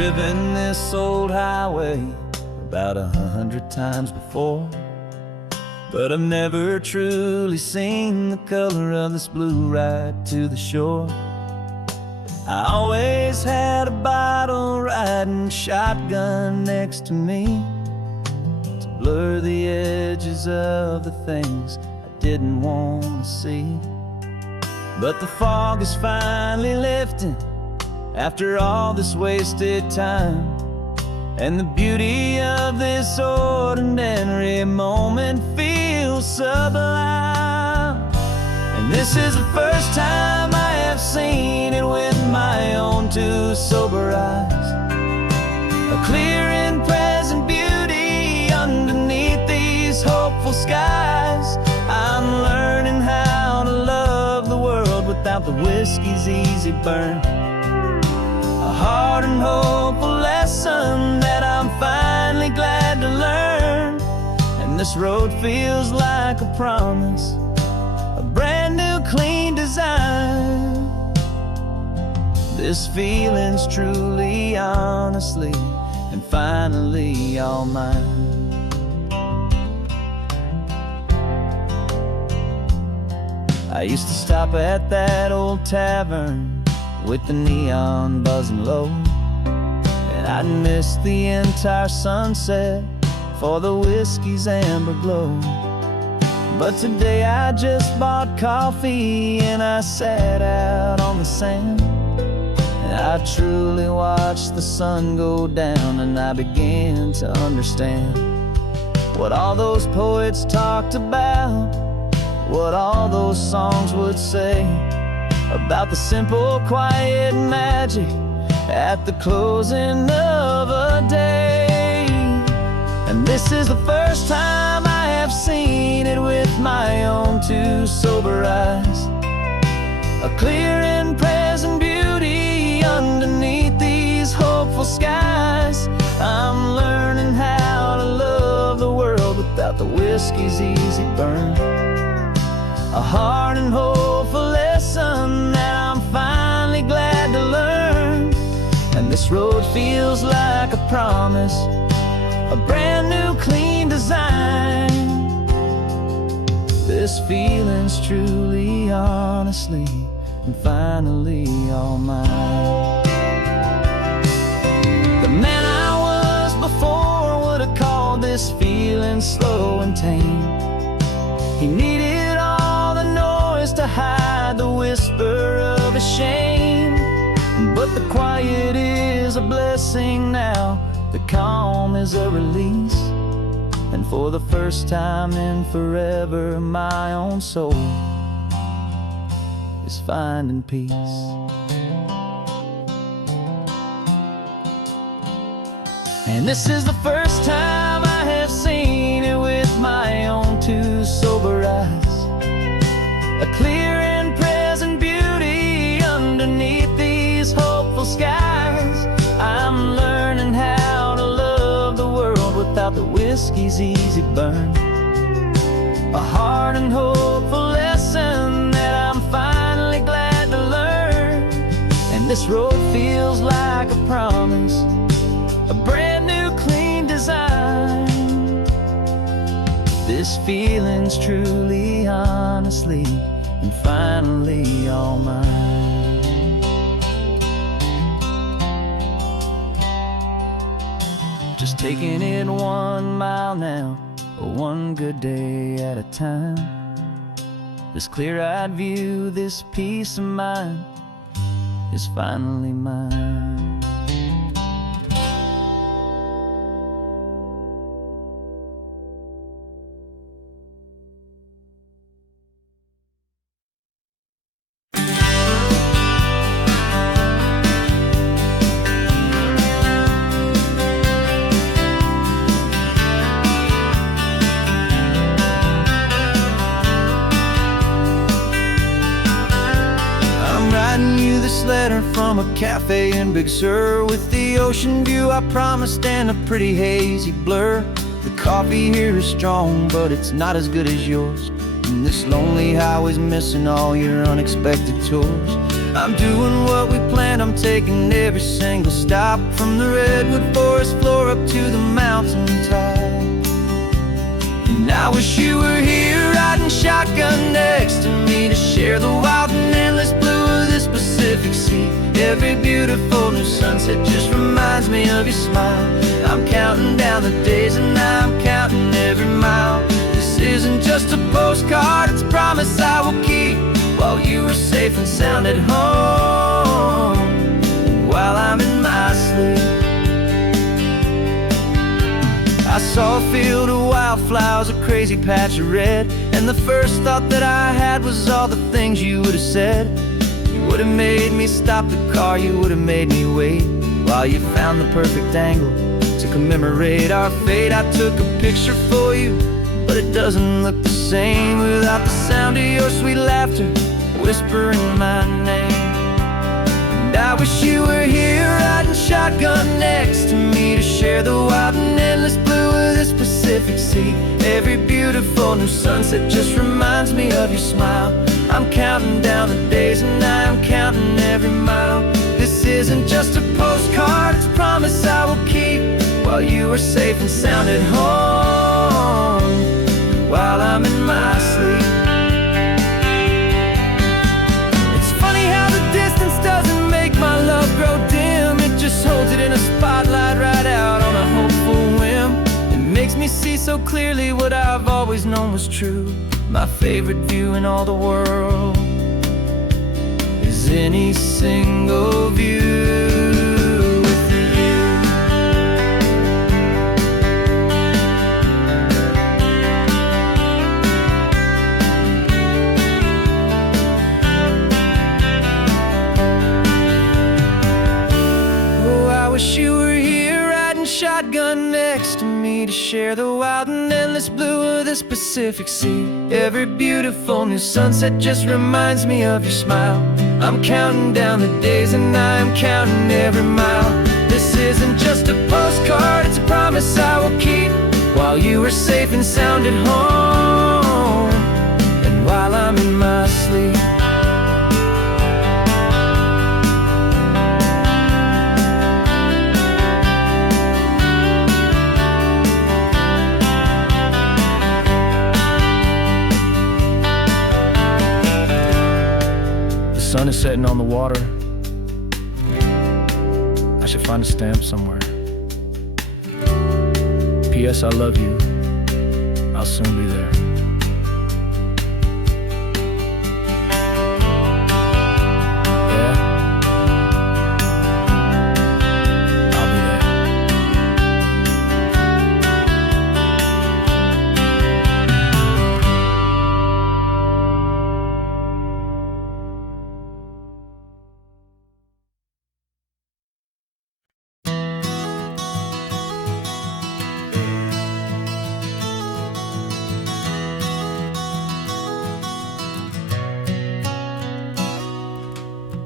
driven this old highway about 100 times before, but I've never truly seen the color of this blue right to the shore. I always had a bottle riding shotgun next to me to blur the edges of the things I didn't want to see. But the fog is finally lifting after all this wasted time, and the beauty of this ordinary moment feels sublime. And this is the first time I have seen it with my own two sober eyes, a clear and present beauty underneath these hopeful skies. I'm learning how to love the world without the whiskey's easy burn, a hard and hopeful lesson that I'm finally glad to learn. And this road feels like a promise, a brand new clean design. This feeling's truly, honestly, and finally all mine. I used to stop at that old tavern with the neon buzzing low, and I'd miss the entire sunset for the whiskey's amber glow. But today I just bought coffee and I sat out on the sand, and I truly watched the sun go down, and I began to understand what all those poets talked about, what all those songs would say about the simple, quiet magic at the closing of a day. And this is the first time I have seen it with my own two sober eyes, a clear and present beauty underneath these hopeful skies. I'm learning how to love the world without the whiskey's easy burn, a hard and hopeful lesson that I'm finally glad to learn. And this road feels like a promise, a brand new clean design. This feeling's truly, honestly, and finally all mine. The man I was before would have called this feeling slow and tame. He needed all the noise to hide the whisper of his shame, but the quiet is a blessing now, the calm is a release, and for the first time in forever my own soul is finding peace. And this is the first time I have seen it with my own two sober eyes, a clear and present beauty underneath these hopeful skies. I'm learning how to love the world without the whiskey's easy burn, a hard and hopeful lesson that I'm finally glad to learn. And this road feels like a promise, a brand new clean design. This feeling's truly, honestly, and finally all mine. Just taking it 1 mile now, one good day at a time. This clear-eyed view, this peace of mind is finally mine. Letter from a cafe in Big Sur with the ocean view I promised and a pretty hazy blur. The coffee here is strong, but it's not as good as yours, and this lonely highway's missing all your unexpected tours. I'm doing what we planned, I'm taking every single stop, from the redwood forest floor up to the mountain top. And I wish you were here riding shotgun next to me, to share the wild and endless blue of this Pacific Sea. Every beautiful new sunset just reminds me of your smile. I'm counting down the days and I'm counting every mile. This isn't just a postcard, it's a promise I will keep, while you are safe and sound at home, while I'm in my sleep. I saw a field of wildflowers, a crazy patch of red, and the first thought that I had was all the things you would have said. You would have made me stop the car, you would have made me wait, while you found the perfect angle to commemorate our fate. I took a picture for you, but it doesn't look the same without the sound of your sweet laughter whispering my name. And I wish you were here riding shotgun next to me, to share the wild and endless blue of this Pacific Sea. Every beautiful new sunset just reminds me of your smile. I'm counting down the days and I'm counting every mile. This isn't just a postcard, it's a promise I will keep, while you are safe and sound at home, while I'm in my sleep. It's funny how the distance doesn't make my love grow dim. It just holds it in a spotlight right out on a hopeful whim. It makes me see so clearly what I've always known was true. My favorite view in all the world is any single view. You were here riding shotgun next to me, to share the wild and endless blue of this Pacific Sea. Every beautiful new sunset just reminds me of your smile. I'm counting down the days and I'm counting every mile. This isn't just a postcard, it's a promise I will keep, while you are safe and sound at home, and while I'm in my sleep. The sun is setting on the water. I should find a stamp somewhere. P.S. I love you. I'll soon be there. Yeah? I'll be there.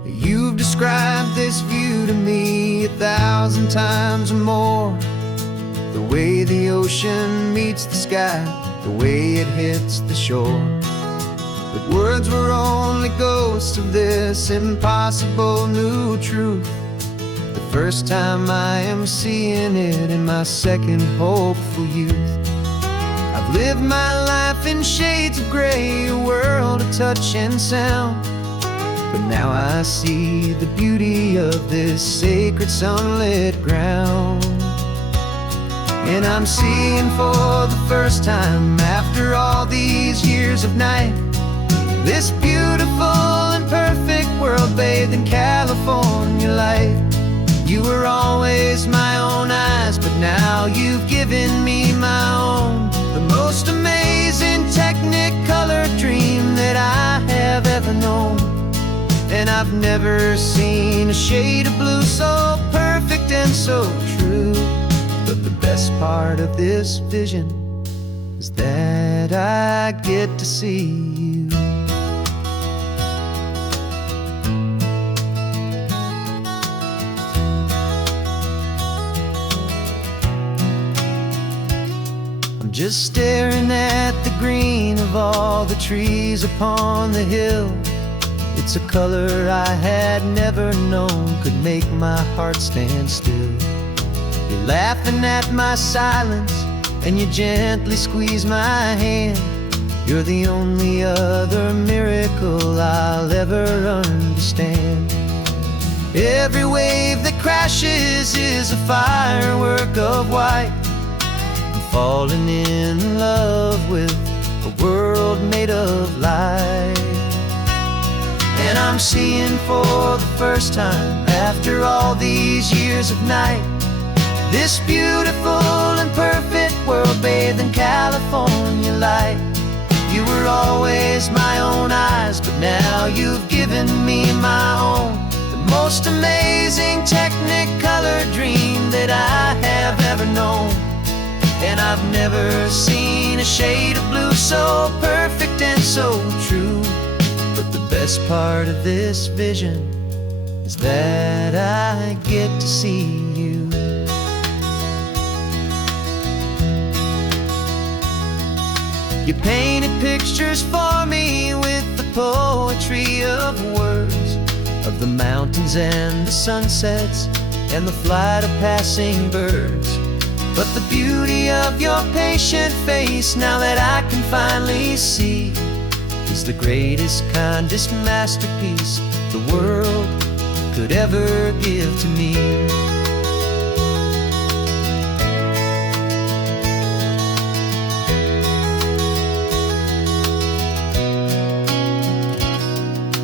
You've described this view to me 1,000 times or more. The way the ocean meets the sky, the way it hits the shore. But words were only ghosts of this impossible new truth. The first time I am seeing it in my second hopeful youth. I've lived my life in shades of gray, a world of touch and sound. But now I see the beauty of this sacred sunlit ground. And I'm seeing for the first time, after all these years of night, this beautiful and perfect world bathed in California light. You were always my own eyes, but now you've given me my own. The most amazing technicolor dream that I have ever known. And I've never seen a shade of blue so perfect and so true. But the best part of this vision is that I get to see you. I'm just staring at the green of all the trees upon the hill. It's a color I had never known could make my heart stand still. You're laughing at my silence, and you gently squeeze my hand. You're the only other miracle I'll ever understand. Every wave that crashes is a firework of white. I'm falling in love with a world made of light. And I'm seeing for the first time, after all these years of night, this beautiful and perfect world bathed in California light. You were always my own eyes, but now you've given me my own. The most amazing technicolor dream that I have ever known. And I've never seen a shade of blue so perfect and so true. But the best part of this vision is that I get to see you. You painted pictures for me with the poetry of words, of the mountains and the sunsets and the flight of passing birds. But the beauty of your patient face, now that I can finally see, is the greatest, kindest masterpiece the world could ever give to me.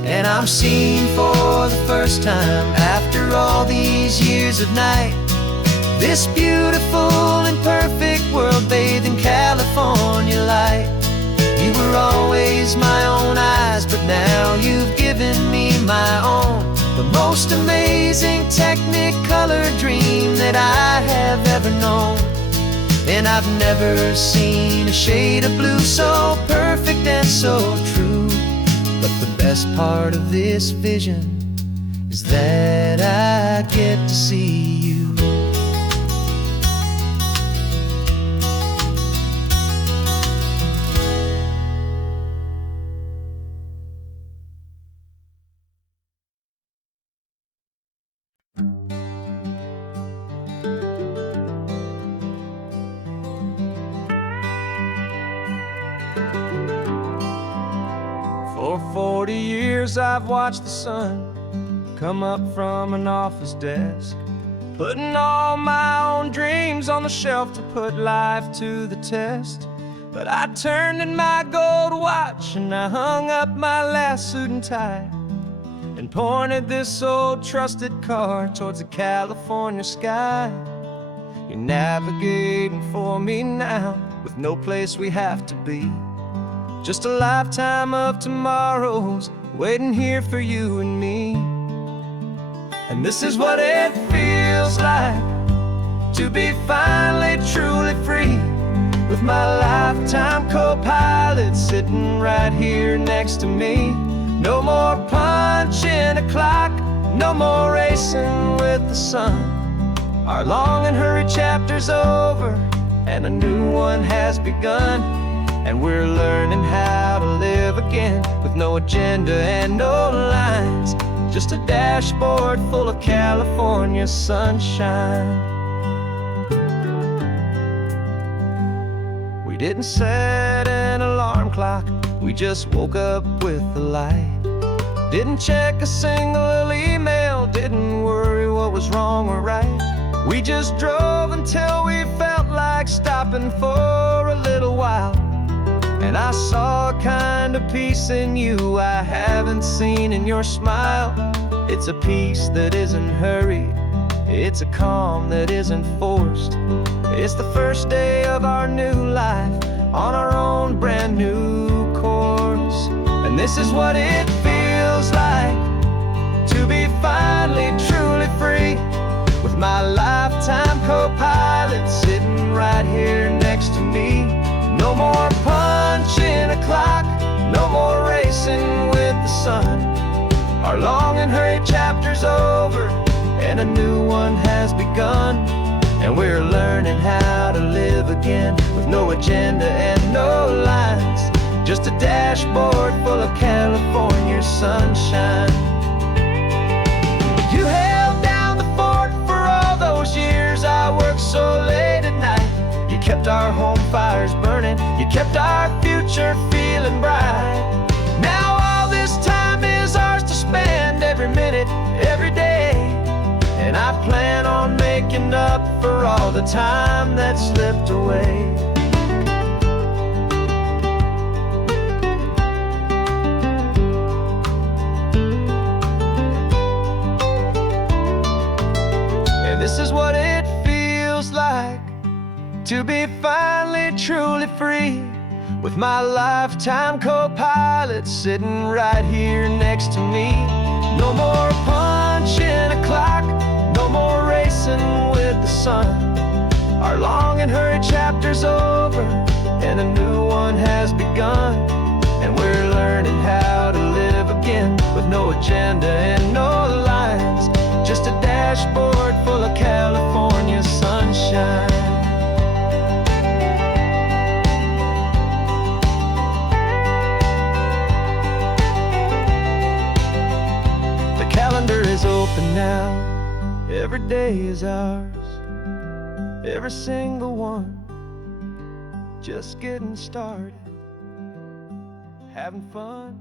And I'm seeing for the first time, after all these years of night, this beautiful and perfect world bathed in California light. You were always my own eyes, but now you've given me my own. The most amazing technicolor dream that I have ever known. And I've never seen a shade of blue so perfect and so true. But the best part of this vision is that I get to see you. For 40 years I've watched the sun come up from an office desk, putting all my own dreams on the shelf to put life to the test. But I turned in my gold watch and I hung up my last suit and tie, and pointed this old trusted car towards the California sky. You're navigating for me now, with no place we have to be. Just a lifetime of tomorrows waiting here for you and me. And this is what it feels like to be finally truly free, with my lifetime co-pilot sitting right here next to me. No more punching a clock, no more racing with the sun. Our long and hurried chapter's over, and a new one has begun. And we're learning how to live again, with no agenda and no lines, just a dashboard full of California sunshine. We didn't set an alarm clock, we just woke up with the light. Didn't check a single email, didn't worry what was wrong or right. We just drove until we felt like stopping for a little while. And I saw a kind of peace in you I haven't seen in your smile. It's a peace that isn't hurried, it's a calm that isn't forced. It's the first day of our new life, on our own brand new course. And this is what it feels like to be finally truly free, with my lifetime co-pilot sitting right here next to me. No more punching a clock, no more racing with the sun. Our long and hurried chapter's over, and a new one has begun. And we're learning how to live again, with no agenda and no lines, just a dashboard full of California California sunshine. You held down the fort for all those years I worked so late at night. You kept our home fires burning, you kept our future feeling bright. Now all this time is ours to spend, every minute, every day. And I plan on making up for all the time that slipped away. And this is what it feels like to be finally truly free, with my lifetime co-pilot sitting right here next to me. No more punching a clock, no more racing with the sun. Our long and hurried chapter's over, and a new one has begun. And we're learning how to live again, with no agenda and no lines, just a dashboard full of California sunshine. The calendar is open now. Every day is ours, every single one. Just getting started, having fun.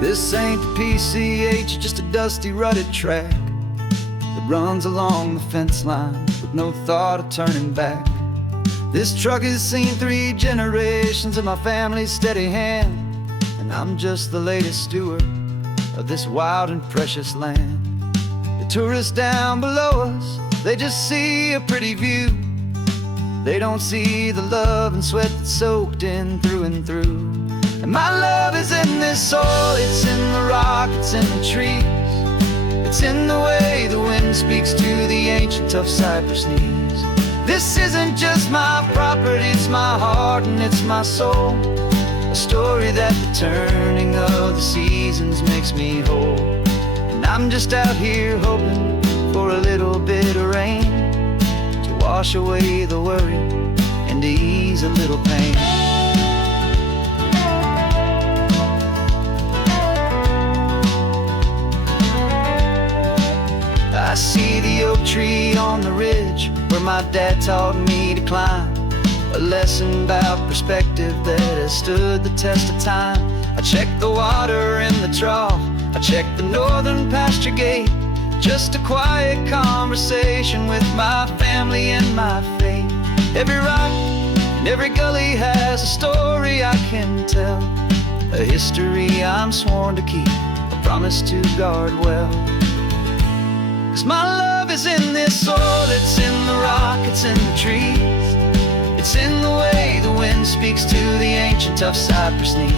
This ain't the PCH, just a dusty, rutted track that runs along the fence line with no thought of turning back. This truck has seen 3 generations of my family's steady hand, and I'm just the latest steward of this wild and precious land. The tourists down below us, they just see a pretty view. They don't see the love and sweat that's soaked in through and through. And my love is in this soil, it's in the rock, it's in the trees. It's in the way the wind speaks to the ancient tough cypress knees. This isn't just my property, it's my heart and it's my soul. A story that the turning of the seasons makes me whole. And I'm just out here hoping for a little bit of rain to wash away the worry and to ease a little pain. I see the oak tree on the ridge where my dad taught me to climb, a lesson about perspective that has stood the test of time. I check the water in the trough, I check the northern pasture gate, just a quiet conversation with my family and my faith. Every rock and every gully has a story I can tell, a history I'm sworn to keep, a promise to guard well. 'Cause my love is in this soil, it's in the rock, it's in the trees. It's in the way the wind speaks to the ancient tough cypress knees.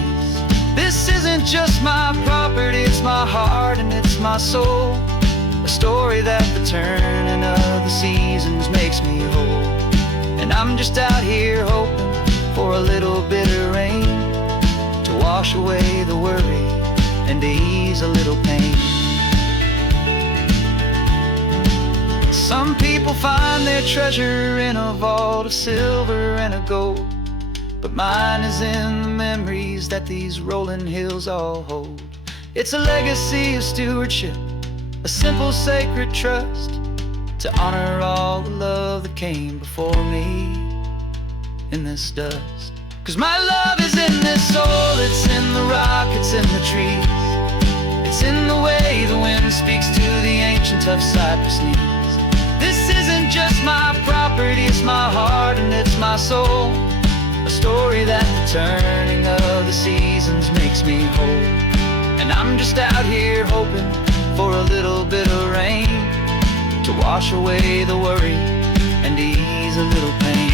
This isn't just my property, it's my heart and it's my soul. A story that the turning of the seasons makes me whole. And I'm just out here hoping for a little bit of rain to wash away the worry and to ease a little pain. Some people find their treasure in a vault of silver and of gold, but mine is in the memories that these rolling hills all hold. It's a legacy of stewardship, a simple sacred trust, to honor all the love that came before me in this dust. 'Cause my love is in this soul, it's in the rock, it's in the trees. It's in the way the wind speaks to the ancient tough cypress knees. This isn't just my property, it's my heart and it's my soul. A story that the turning of the seasons makes me whole. And I'm just out here hoping for a little bit of rain to wash away the worry and ease a little pain.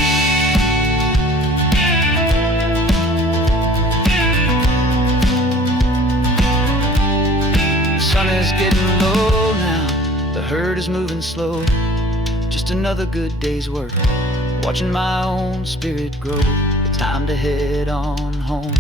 The sun is getting low now, the herd is moving slow, just another good day's work, watching my own spirit grow. Time to head on home.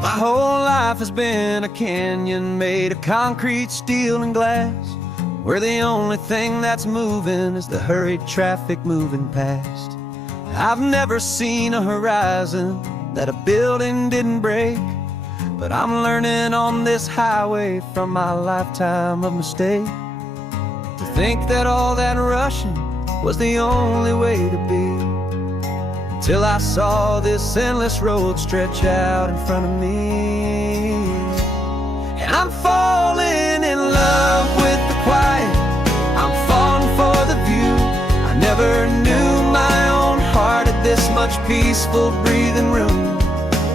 My whole life has been a canyon made of concrete, steel, and glass, where the only thing that's moving is the hurried traffic moving past. I've never seen a horizon that a building didn't break, but I'm learning on this highway from my lifetime of mistake to think that all that rushing was the only way to be. Till I saw this endless road stretch out in front of me. And I'm falling in love with the quiet, I'm falling for the view. I never knew my own heart had this much peaceful breathing room.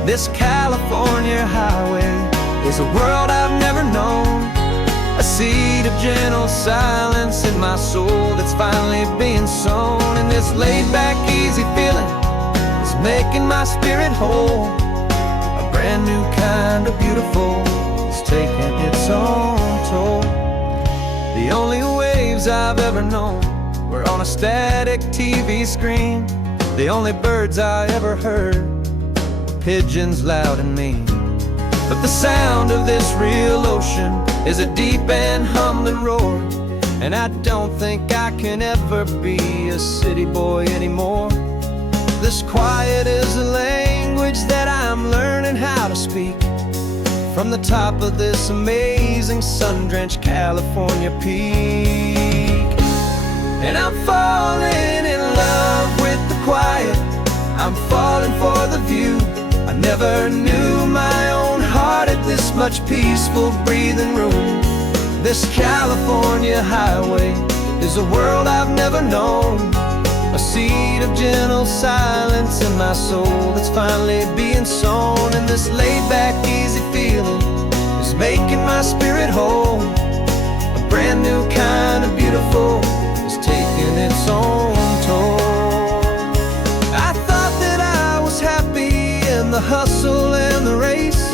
This California highway is a world I've never known, a seed of gentle silence in my soul that's finally being sown. And this laid-back, easy feeling making my spirit whole. A brand new kind of beautiful is taking its own toll. The only waves I've ever known were on a static TV screen. The only birds I ever heard were pigeons loud and mean. But the sound of this real ocean is a deep and humbling roar, and I don't think I can ever be a city boy anymore. This quiet is a language that I'm learning how to speak from the top of this amazing sun-drenched California peak. And I'm falling in love with the quiet, I'm falling for the view. I never knew my own heart had this much peaceful breathing room. This California highway is a world I've never known, a seed of gentle silence in my soul that's finally being sown. And this laid-back, easy feeling is making my spirit whole. A brand new kind of beautiful is taking its own toll. I thought that I was happy in the hustle and the race.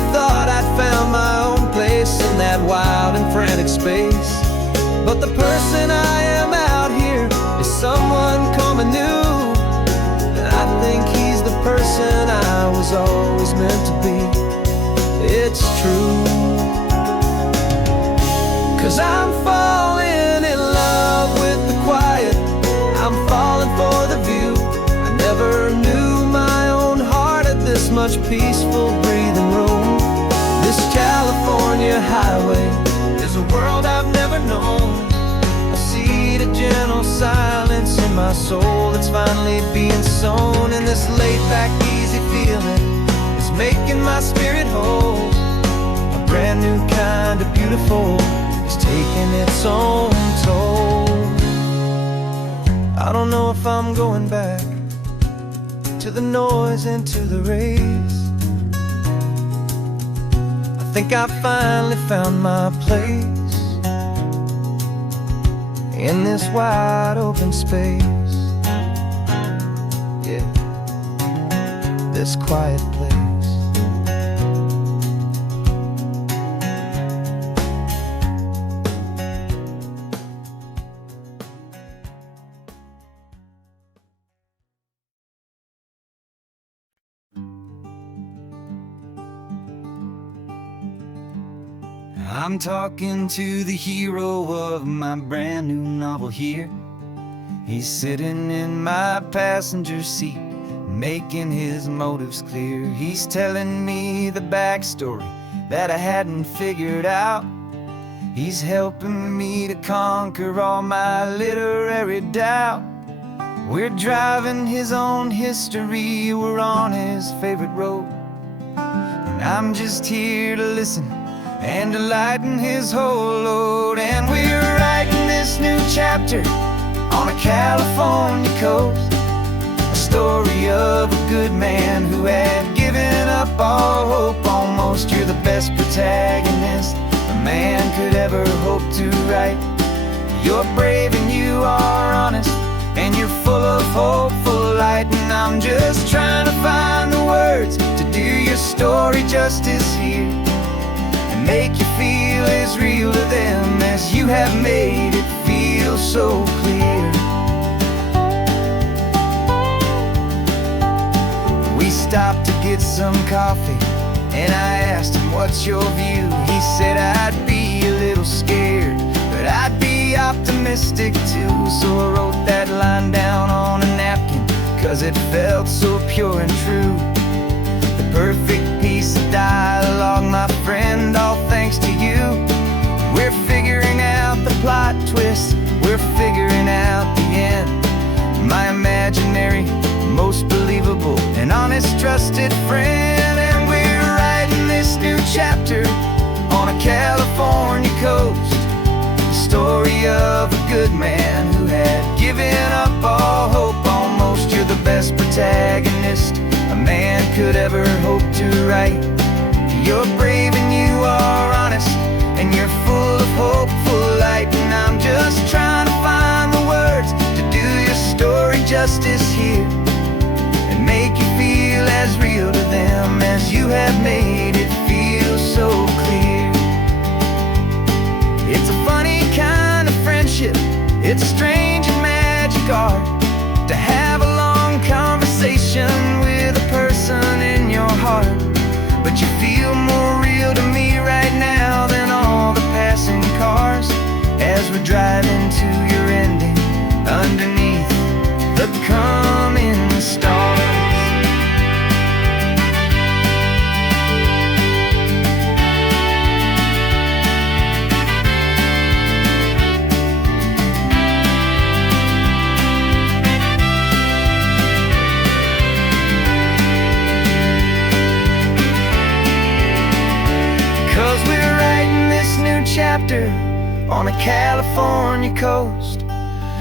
I thought I'd found my own place in that wild and frantic space. But the person I am out here is someone coming new, and I think he's the person I was always meant to be. It's true, 'cause I'm falling in love with the quiet, I'm falling for the view. I never knew my own heart had this much peaceful breathing room. This California highway is a world I've never known, a seed of gentle silence in my soul that's finally being sown. And this laid-back, easy feeling is making my spirit whole. A brand new kind of beautiful is taking its own toll. I don't know if I'm going back to the noise and to the race. I think I finally found my place in this wide open space, yeah, this quiet place. I'm talking to the hero of my brand new novel here. He's sitting in my passenger seat, making his motives clear. He's telling me the backstory that I hadn't figured out. He's helping me to conquer all my literary doubt. We're driving his own history, we're on his favorite road, and I'm just here to listen and to lighten his whole load. And we're writing this this new chapter on a California coast. A story of a good man who had given up all hope almost. You're the best protagonist a man could ever hope to write. You're brave and you are honest, and you're full of hope, full of light. And I'm just trying to find the words to do your story justice here, and make you feel as real to them as you have made it feel so clear. We stopped to get some coffee, and I asked him, what's your view? He said, I'd be a little scared, but I'd be optimistic too. So I wrote that line down on a napkin, 'cause it felt so pure and true. The perfect piece of dialogue, my friend, all thanks to you. We're figuring out the plot twist, we're figuring out the end. My imaginary, most believable and honest trusted friend. And we're writing this new chapter on a California coast. The story of a good man who had given up all hope almost. You're the best protagonist a man could ever hope to write. You're brave and you are honest, and you're full of hope, full of light. And I'm just trying to find the words to do your story justice here, and make you feel as real to them as you have made it feel so clear. It's a funny kind of friendship, it's strange and magic art to have a long conversation with a person in your heart. But you feel more real to me right now than all the passing cars, as we're driving to your ending underneath the coming stars. 'Cause we're writing this new chapter on a California coast.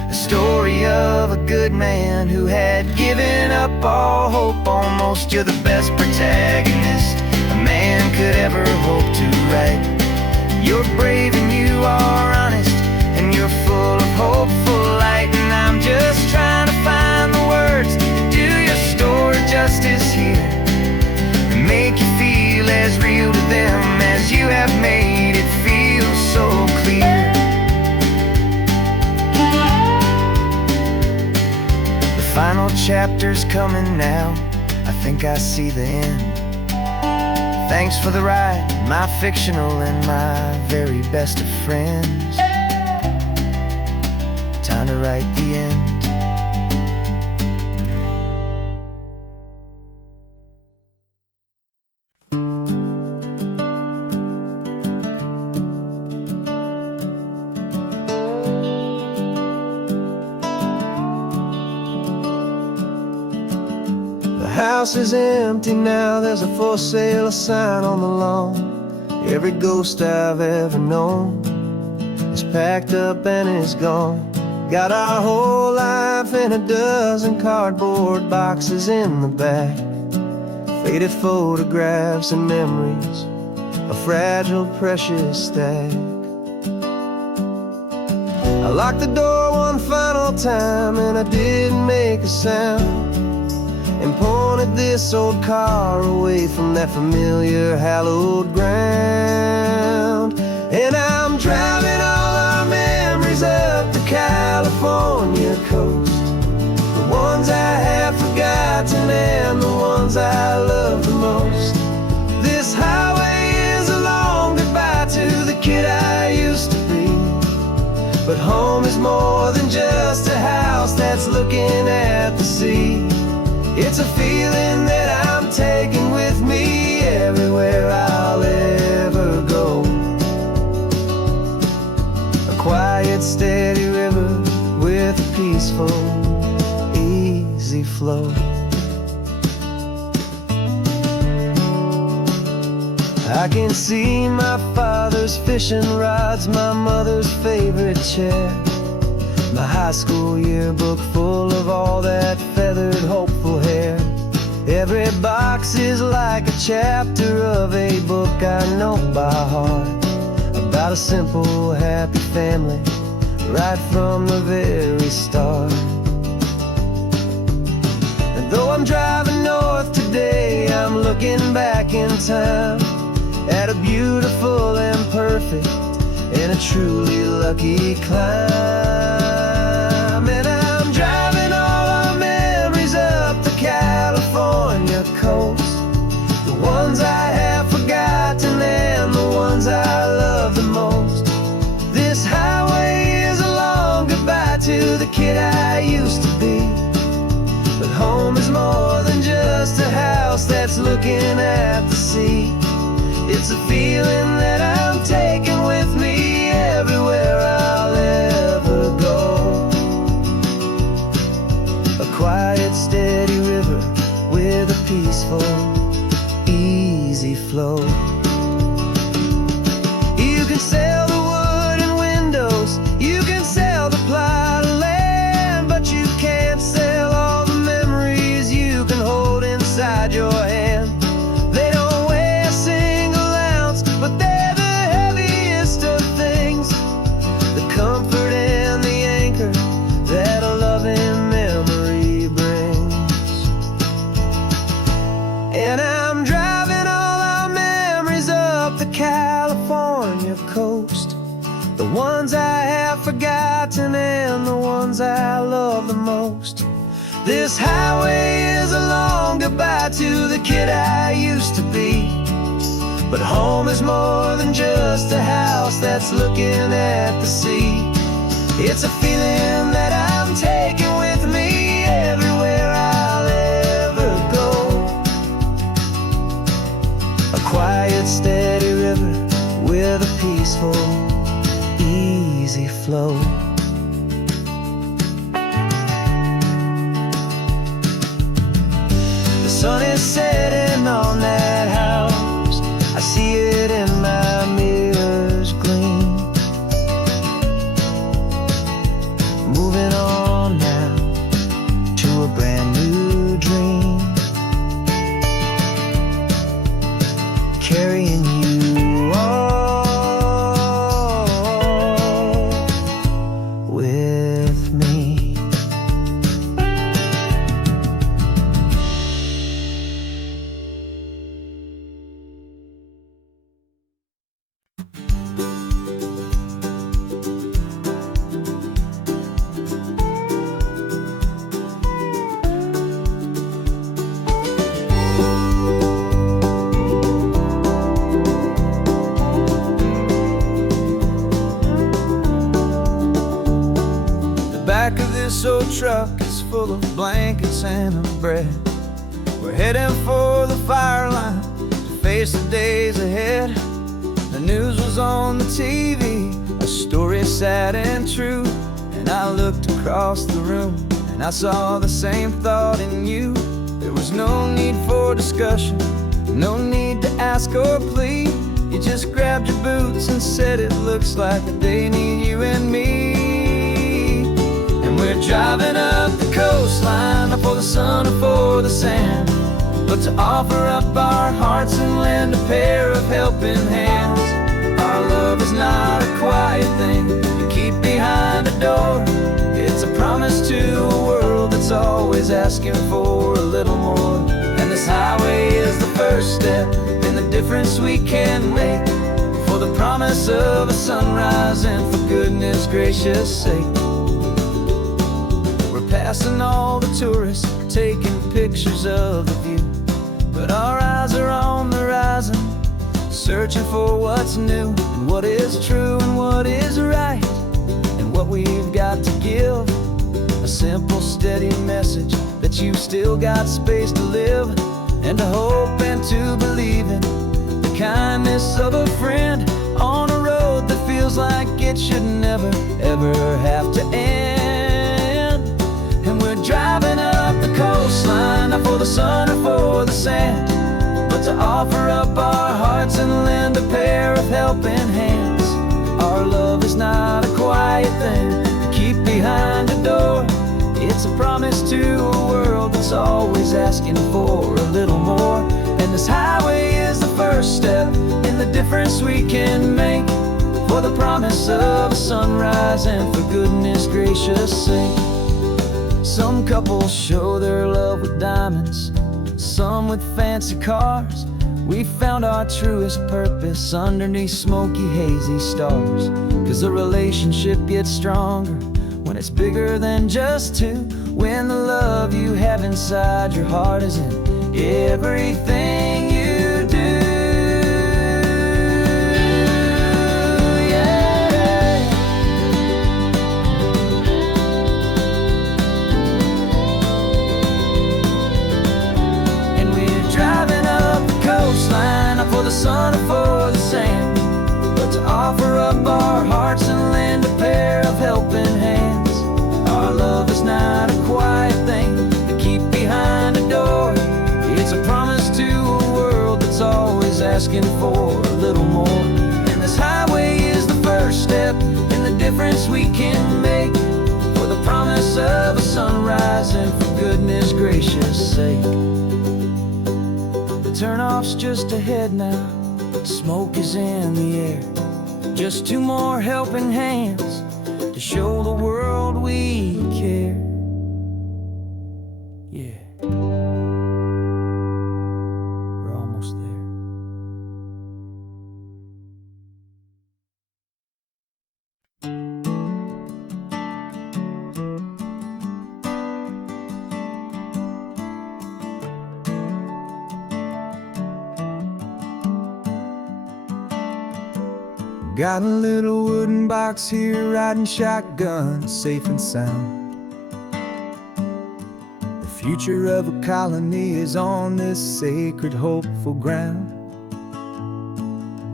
A story of a good man who had given up all hope almost. You're the best protagonist a man could ever hope to write. You're brave and you are honest, and you're full of hope, full of light. And I'm just trying to find the words to do your story justice here, and make you feel as real to them as you have made it feel so clear. The final chapter's coming now, I think I see the end. Thanks for the ride, my fictional and my very best of friends. Time to write the end. The house is empty now, there's a for sale sign on the lawn. Every ghost I've ever known is packed up and is gone. Got our whole life in a dozen cardboard boxes in the back. Faded photographs and memories, a fragile, precious stack. I locked the door one final time and I didn't make a sound, and pointed this old car away from that familiar hallowed ground. And I'm driving all our memories up the California coast, the ones I have forgotten and the ones I love the most. This highway is a long goodbye to the kid I used to be, but home is more than just a house that's looking at the sea. It's a feeling that I'm taking with me everywhere I'll ever go. A quiet, steady river with a peaceful, easy flow. I can see my father's fishing rods, my mother's favorite chair, My high school yearbook full of all that feathered, hopeful hair. Every box is like a chapter of a book I know by heart, about a simple, happy family, right from the very start. And though I'm driving north today, I'm looking back in time at a beautiful and perfect and a truly lucky climb. And I'm driving all our memories up the California coast, the ones I have forgotten and the ones I love the most. This highway is a long goodbye to the kid I used to be, but home is more than just a house that's looking at the sea. It's a feeling that I'm taking with me everywhere I'll ever go. A quiet, steady river with a peaceful, easy flow. You can sail the wood and windows, you can sail the plot of land, but you can't sail all the memories you can hold inside your hand. They don't weigh a single ounce, but they're the heaviest of things, the comfort and the anchor that a loving memory brings. And I'm driving all our memories up the California coast, the ones I have forgotten and the ones I love the most. This highway is a long goodbye to the kid I used to be, but home is more than just a house that's looking at the sea. It's a feeling that I'm taking with me everywhere I'll ever go. A quiet, steady river with a peaceful, easy flow. The sun is setting on that house, I see it in my mirror's gleam. Moving on now to a brand new dream, carrying you all with me. Back of this old truck is full of blankets and of bread. We're heading for the fire line to face the days ahead. The news was on the TV, a story sad and true, and I looked across the room and I saw the same thought in you. There was no need for discussion, no need to ask or plead. You just grabbed your boots and said it looks like a day need you and me. We're driving up the coastline, not for the sun or for the sand, but to offer up our hearts and lend a pair of helping hands. Our love is not a quiet thing you keep behind a door. It's a promise to a world that's always asking for a little more. And this highway is the first step in the difference we can make, for the promise of a sunrise and for goodness gracious sake. Passing all the tourists, taking pictures of the view, but our eyes are on the horizon, searching for what's new and what is true and what is right, and what we've got to give. A simple, steady message that you've still got space to live, and to hope and to believe in the kindness of a friend on a road that feels like it should never, ever have to end. And we're driving up the coastline, not for the sun or for the sand, but to offer up our hearts and lend a pair of helping hands. Our love is not a quiet thing to keep behind It's a promise to a world that's always asking for a little more. And this highway is the first step in the difference we can make, for the promise of a sunrise and for goodness gracious sake. Some couples show their love with diamonds, some with fancy cars. We found our truest purpose underneath smoky, hazy stars. 'Cause a relationship gets stronger when it's bigger than just two, when the love you have inside your heart is in everything you do. Yeah. And we're driving up the coastline, not for the sun or for the sand, but to offer up our hearts and lend a pair of helping hands. Our love is not a quiet thing to keep behind a door. It's a promise to a world that's always asking for a little more. And this highway is the first step in the difference we can make, for the promise of a sunrise and for goodness gracious sake. The turnoff's just ahead now, smoke is in the air. Just two more helping hands to show the world we care. Yeah, we're almost there. Got a little wooden box here, riding shotgun, safe and sound. The future of a colony is on this sacred, hopeful ground.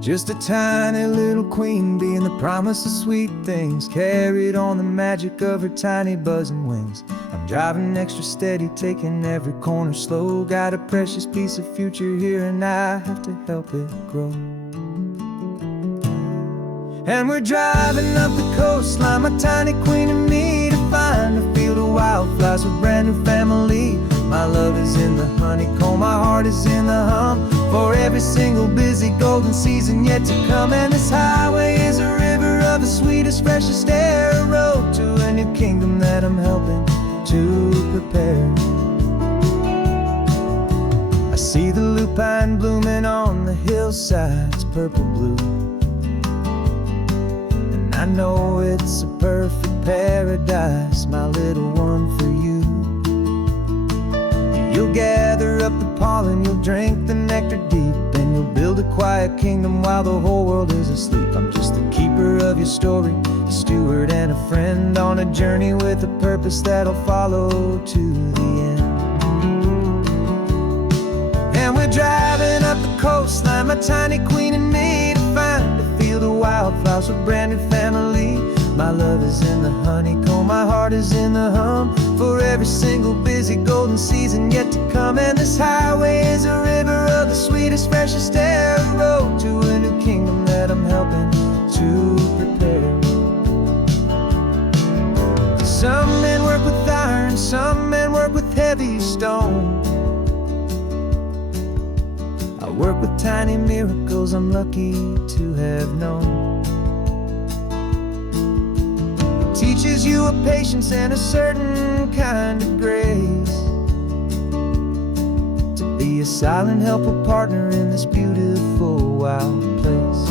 Just a tiny little queen bee and the promise of sweet things, carried on the magic of her tiny buzzing wings. I'm driving extra steady, taking every corner slow. Got a precious piece of future here and I have to help it grow. And we're driving up the coastline, my tiny queen and me, to find a field of wildflowers with brand new family. My love is in the honeycomb, my heart is in the hum, for every single busy golden season yet to come. And this highway is a river of the sweetest, freshest air, a road to a new kingdom that I'm helping to prepare. I see the lupine blooming on the hillsides, purple blue. I know it's a perfect paradise, my little one, for you. You'll gather up the pollen, you'll drink the nectar deep, and you'll build a quiet kingdom while the whole world is asleep. I'm just the keeper of your story, a steward and a friend, on a journey with a purpose that'll follow to the end. And we're driving up the coastline, my tiny queen and me, to find a field of wildflowers with brand new family. My love is in the honeycomb, my heart is in the hum, for every single busy golden season yet to come. And this highway is a river of the sweetest, freshest air, a road to a new kingdom that I'm helping to prepare. Some men work with iron, some men work with heavy stone. I work with tiny miracles I'm lucky to have known. Teaches you a patience and a certain kind of grace, to be a silent, helpful partner in this beautiful, wild place.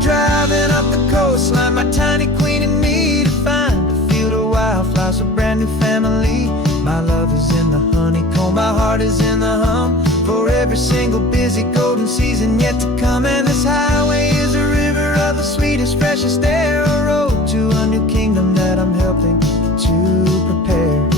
Driving up the coastline, my tiny queen and me, to find a field of wildflowers, a brand new family. My love is in the honeycomb, my heart is in the hum, for every single busy golden season yet to come. And this highway is a river of the sweetest, freshest air, a road to a new kingdom that I'm helping to prepare.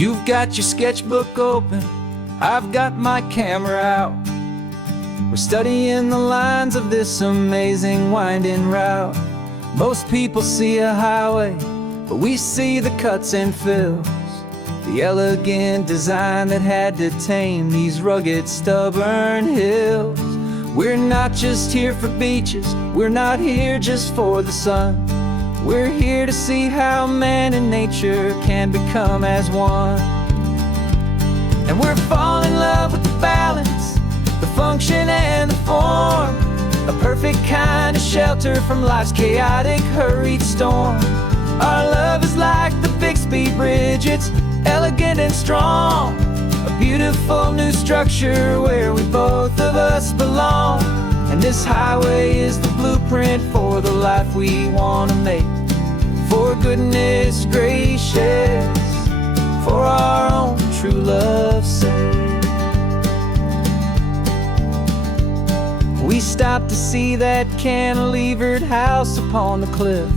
You've got your sketchbook open, I've got my camera out. We're studying the lines of this amazing winding route. Most people see a highway, but we see the cuts and fills, the elegant design that had to tame these rugged, stubborn hills. We're not just here for beaches, we're not here just for the sun. We're here to see how man and nature can become as one. And we're falling in love with the balance, the function and the form, a perfect kind of shelter from life's chaotic, hurried storm. Our love is like the Bixby Bridge, it's elegant and strong, a beautiful new structure where we both of us belong. And this highway is the blueprint for the life we want to make. For goodness gracious, for our own true love's sake. We stopped to see that cantilevered house upon the cliff,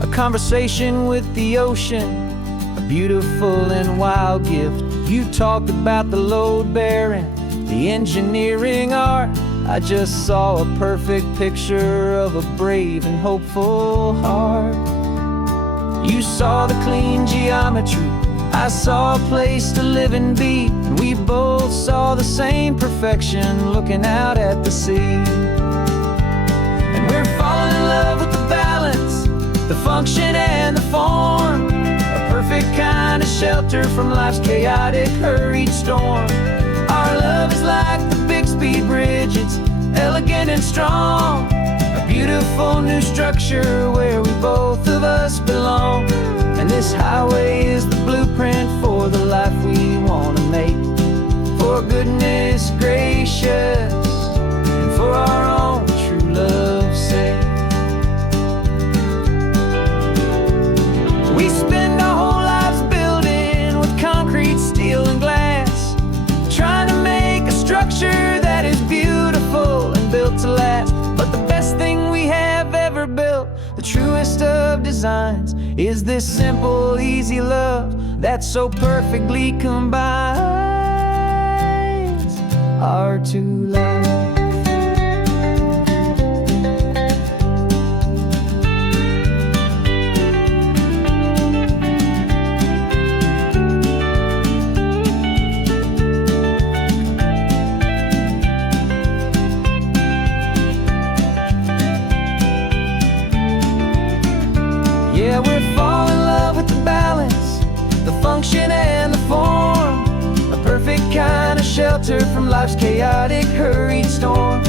a conversation with the ocean, a beautiful and wild gift. You talked about the load bearing, the engineering art. I just saw a perfect picture of a brave and hopeful heart. You saw the clean geometry, I saw a place to live and be, and we both saw the same perfection looking out at the sea. And we're falling in love with the balance, the function and the form, a perfect kind of shelter from life's chaotic, hurried storm. Our love is like the Bixby Bridge, it's elegant and strong, a beautiful new structure where we both of us belong. And this highway is the blueprint for the life we want to make. For goodness gracious, and for our own true love's sake. We spend our whole lives building with concrete, steel and glass, trying to make a structure that is beautiful and built to last. But the best thing we have ever built, the truest of designs, is this simple, easy love that so perfectly combines our two lives. Yeah, we're falling in love with the balance, the function and the form, a perfect kind of shelter from life's chaotic, hurried storm.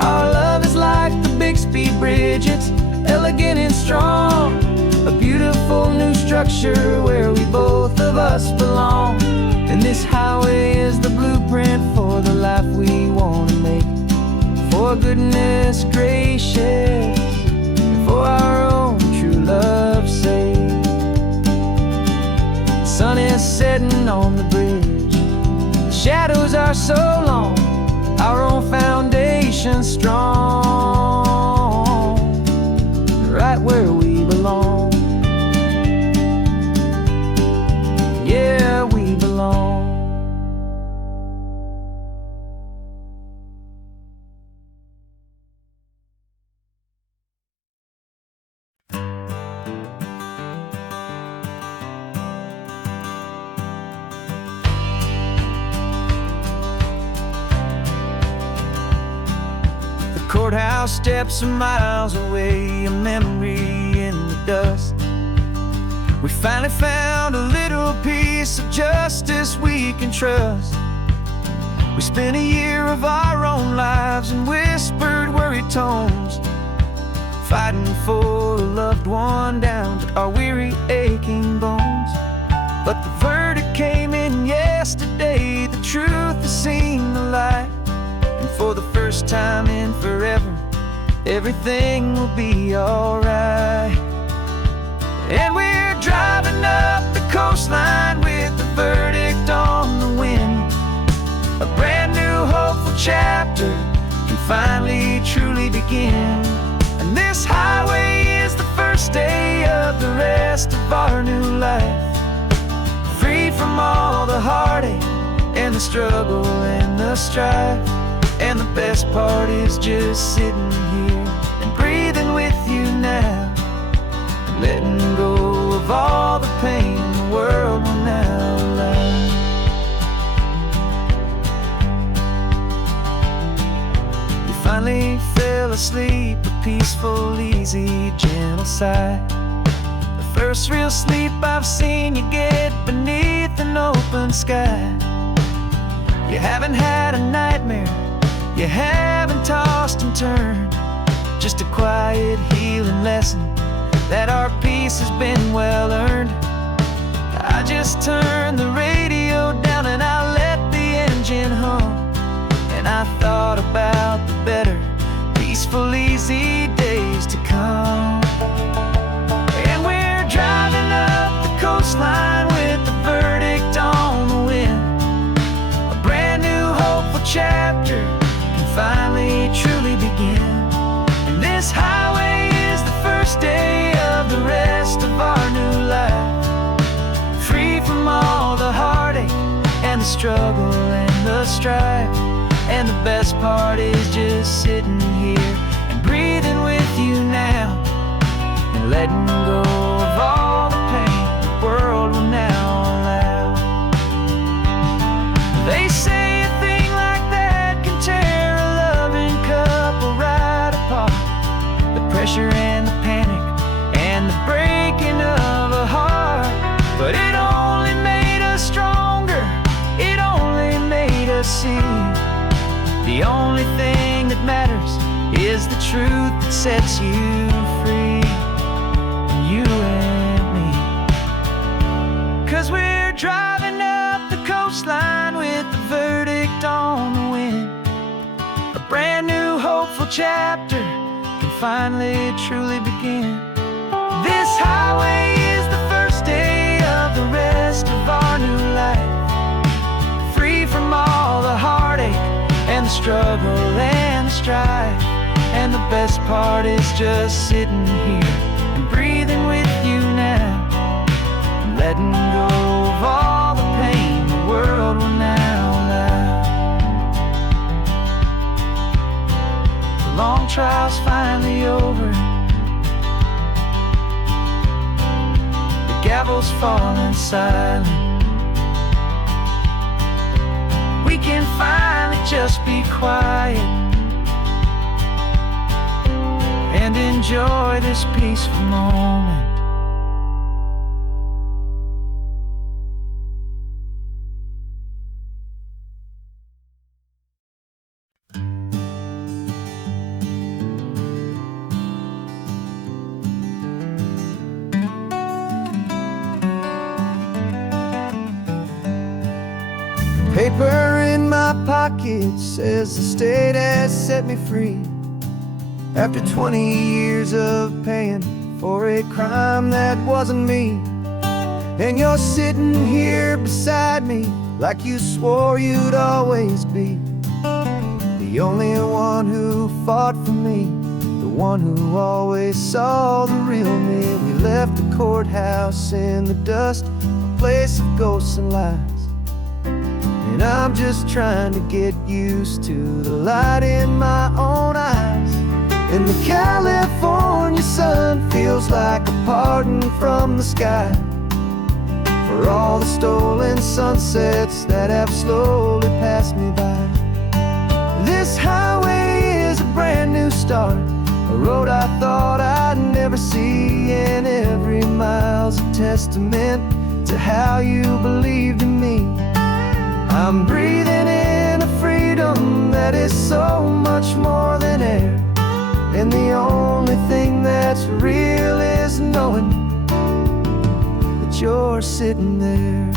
Our love is like the Bixby Bridge, it's elegant and strong, a beautiful new structure where we both of us belong. And this highway is the blueprint for the life we want to make. For goodness gracious, for our own true love's sake. The sun is setting on the bridge, the shadows are so long, our own foundation strong, right where we belong. Yeah, we belong. Courthouse steps are miles away, a memory in the dust. We finally found a little piece of justice we can trust. We spent a year of our own lives in whispered, worried tones, fighting for a loved one down to our weary, aching bones. But the verdict came in yesterday, the truth has seen the light. And for the first time in forever, everything will be alright. And we're driving up the coastline with the verdict on the wind. A brand new hopeful chapter can finally truly begin. And this highway is the first day of the rest of our new life, freed from from all the heartache and the struggle and the strife. And the best part is just sitting here and breathing with you now, letting go of all the pain the world will now allow. You finally fell asleep, a peaceful, easy, gentle sigh. The first real sleep I've seen you get beneath an open sky. You haven't had a nightmare, you haven't tossed and turned, just a quiet healing lesson that our peace has been well earned. I just turned the radio down and I let the engine hum, and I thought about the better, peaceful, easy days to come. And we're driving up the coastline with the verdict on the wind. A brand new hopeful chapter can finally truly begin. And this highway is the first day of the rest of our new life, free from all the heartache and the struggle and the strife. And the best part is just sitting here and breathing with you now, and letting go of all the pain the world will now allow. They say a thing like that can tear a loving couple right apart. The pressure and the panic and the breaking of a heart. But it only made us stronger, it only made us see the only thing that matters is the truth that sets you free, you and me. 'Cause we're driving up the coastline with the verdict on the wind. A brand new hopeful chapter can finally truly begin. This highway is the first day of the rest of our new life, free from all the heartache and the struggle and the strife. And the best part is just sitting here and breathing with you now, and letting go of all the pain the world will now allow. The long trial's finally over, the gavel's falling silent. We can finally just be quiet and enjoy this peaceful moment. Paper in my pocket says the state has set me free, after 20 years of paying for a crime that wasn't me. And you're sitting here beside me like you swore you'd always be, the only one who fought for me, the one who always saw the real me. We left the courthouse in the dust, a place of ghosts and lies. And I'm just trying to get used to the light in my own eyes. And the California sun feels like a pardon from the sky for all the stolen sunsets that have slowly passed me by. This highway is a brand new start, a road I thought I'd never see, and every mile's a testament to how you believed in me. I'm breathing in a freedom that is so much more than air, and the only thing that's real is knowing that you're sitting there.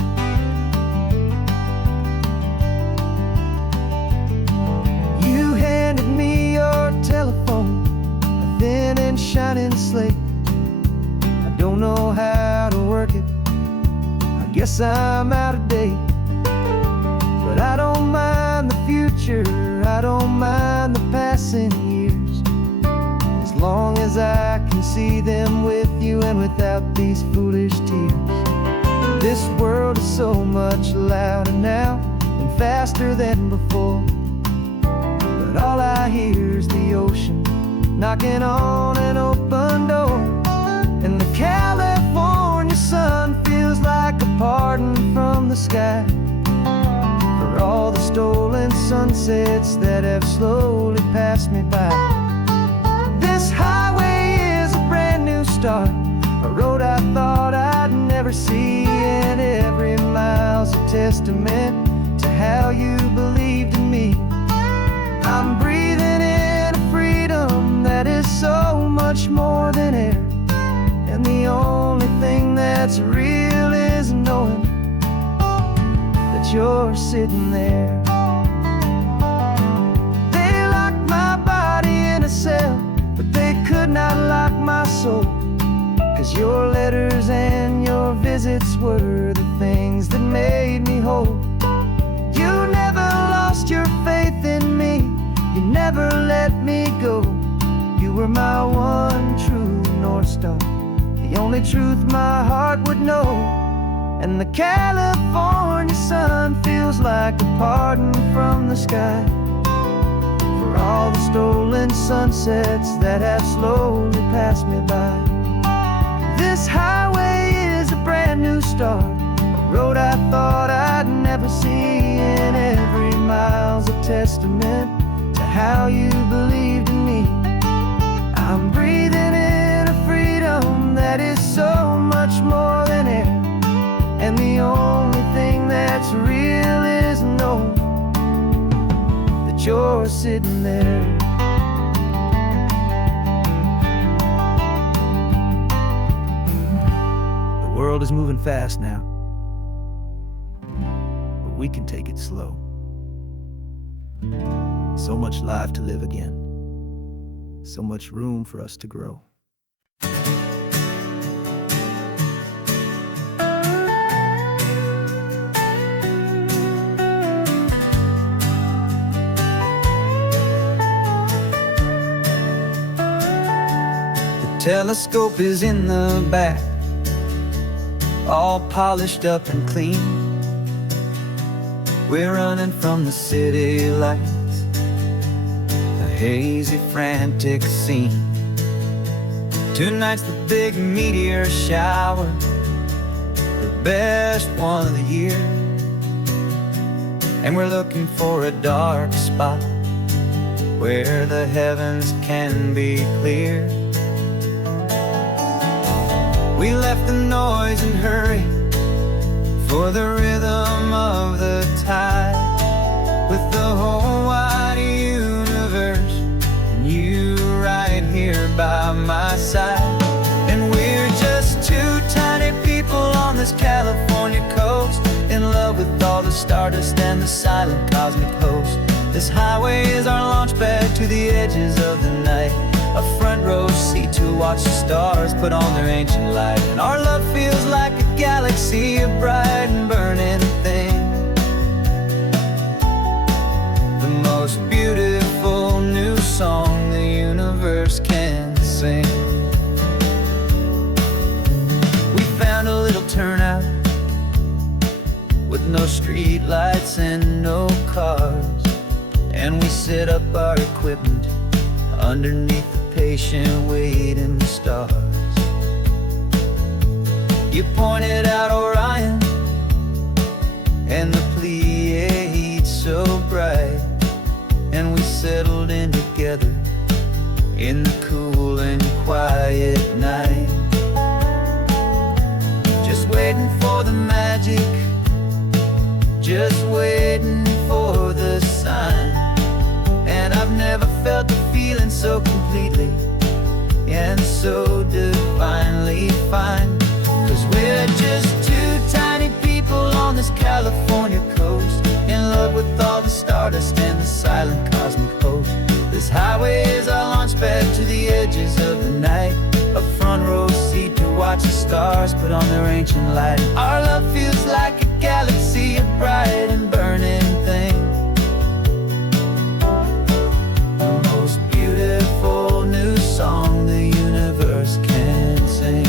You handed me your telephone, a thin and shining slate. I don't know how to work it, I guess I'm out of date. But I don't mind the future, I don't mind the passing years, as long as I can see them with you and without these foolish tears. This world world is so much louder now and faster than before. But all I hear is the ocean knocking on an open door. And the California sun feels like a pardon from the sky for all the stolen sunsets that have slowly passed me by. This highway is a brand new start, a road I thought I'd never see, and every mile's a testament to how you believed in me. I'm breathing in a freedom that is so much more than air, and the only thing that's real is knowing that you're sitting there. They locked my body in a cell, but they could not lock my soul, 'cause your letters and your visits were the things that made me whole. You never lost your faith in me, you never let me go. You were my one true North Star, the only truth my heart would know. And the California sun feels like a pardon from the sky for all the stolen sunsets that have slowly passed me by. This highway is a brand new start, a road I thought I'd never see, and every mile's a testament to how you believed in me. I'm breathing in a freedom that is so much more than air, and the only thing that's real is knowing that you're sitting there. The world is moving fast now, but we can take it slow. So much life to live again, so much room for us to grow. Telescope is in the back, all polished up and clean. We're running from the city lights, a hazy, frantic scene. Tonight's the big meteor shower, the best one of the year. And we're looking for a dark spot where the heavens can be clear. We left the noise and hurry for the rhythm of the tide, with the whole wide universe and you right here by my side. And we're just two tiny people on this California coast, in love with all the stardust and the silent cosmic host. This highway is our launch pad to the edges of the night, a front row seat to watch the stars put on their ancient light. And our love feels like a galaxy, a bright and burning thing, the most beautiful new song the universe can sing. We found a little turnout with no street lights and no cars, and we set up our equipment underneath the patient waiting stars. You pointed out Orion and the Pleiades so bright, and we settled in together in the cool and quiet night, just waiting for the magic, just waiting for the sign. And I've never felt the feeling so completely and so divinely fine, 'cause we're just two tiny people on this California coast, in love with all the stardust and the silent cosmic host. This highway is our launch pad to the edges of the night, a front row seat to watch the stars put on their ancient light. Our love feels like a galaxy, a bright and burning thing, the most beautiful new song the universe can sing.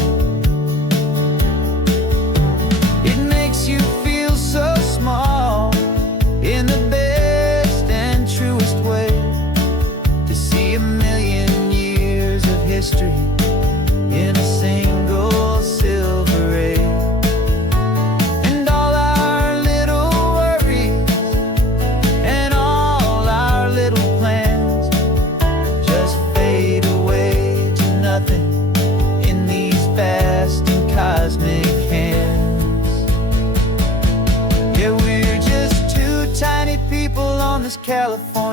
It makes you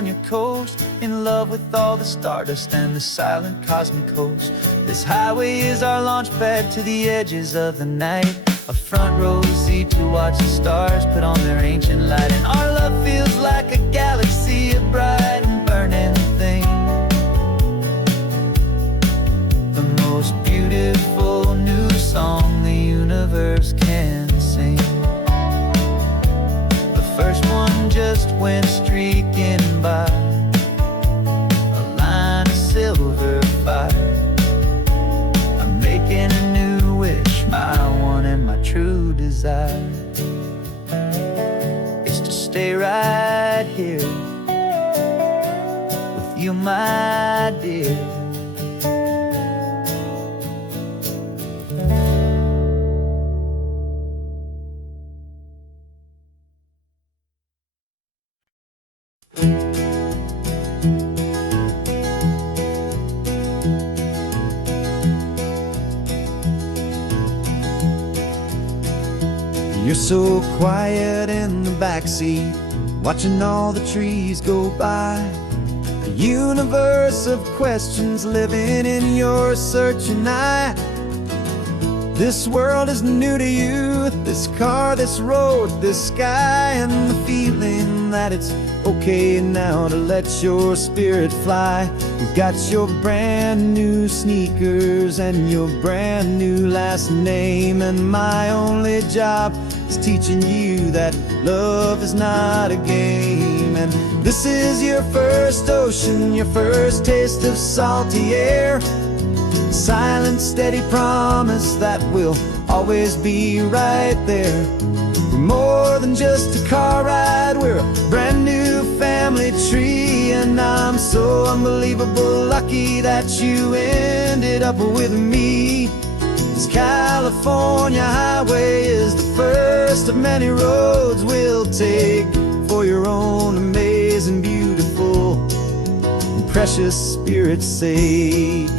California coast, in love with all the stardust and the silent cosmic host. This highway is our launch pad to the edges of the night, a front row seat to watch the stars put on their ancient light. And our love feels like a galaxy of bright and burning things, the most beautiful new song the universe can sing. The first one just went streaking by, a line of silver fire. I'm making a new wish, my one and my true desire is to stay right here with you, my dear. You're so quiet in the backseat, watching all the trees go by. A universe of questions living in your searching eye. This world is new to you, this car, this road, this sky, and the feeling that it's okay now to let your spirit fly. You've got your brand new sneakers and your brand new last name, and my only job is teaching you that love is not a game. And this is your first ocean, your first taste of salty air, silent, steady promise that we'll always be right there. We're more than just a car ride, we're a brand new family tree. And I'm so unbelievable lucky that you ended up with me. This California highway is the first of many roads we'll take for your own amazing, beautiful, and precious spirit's sake.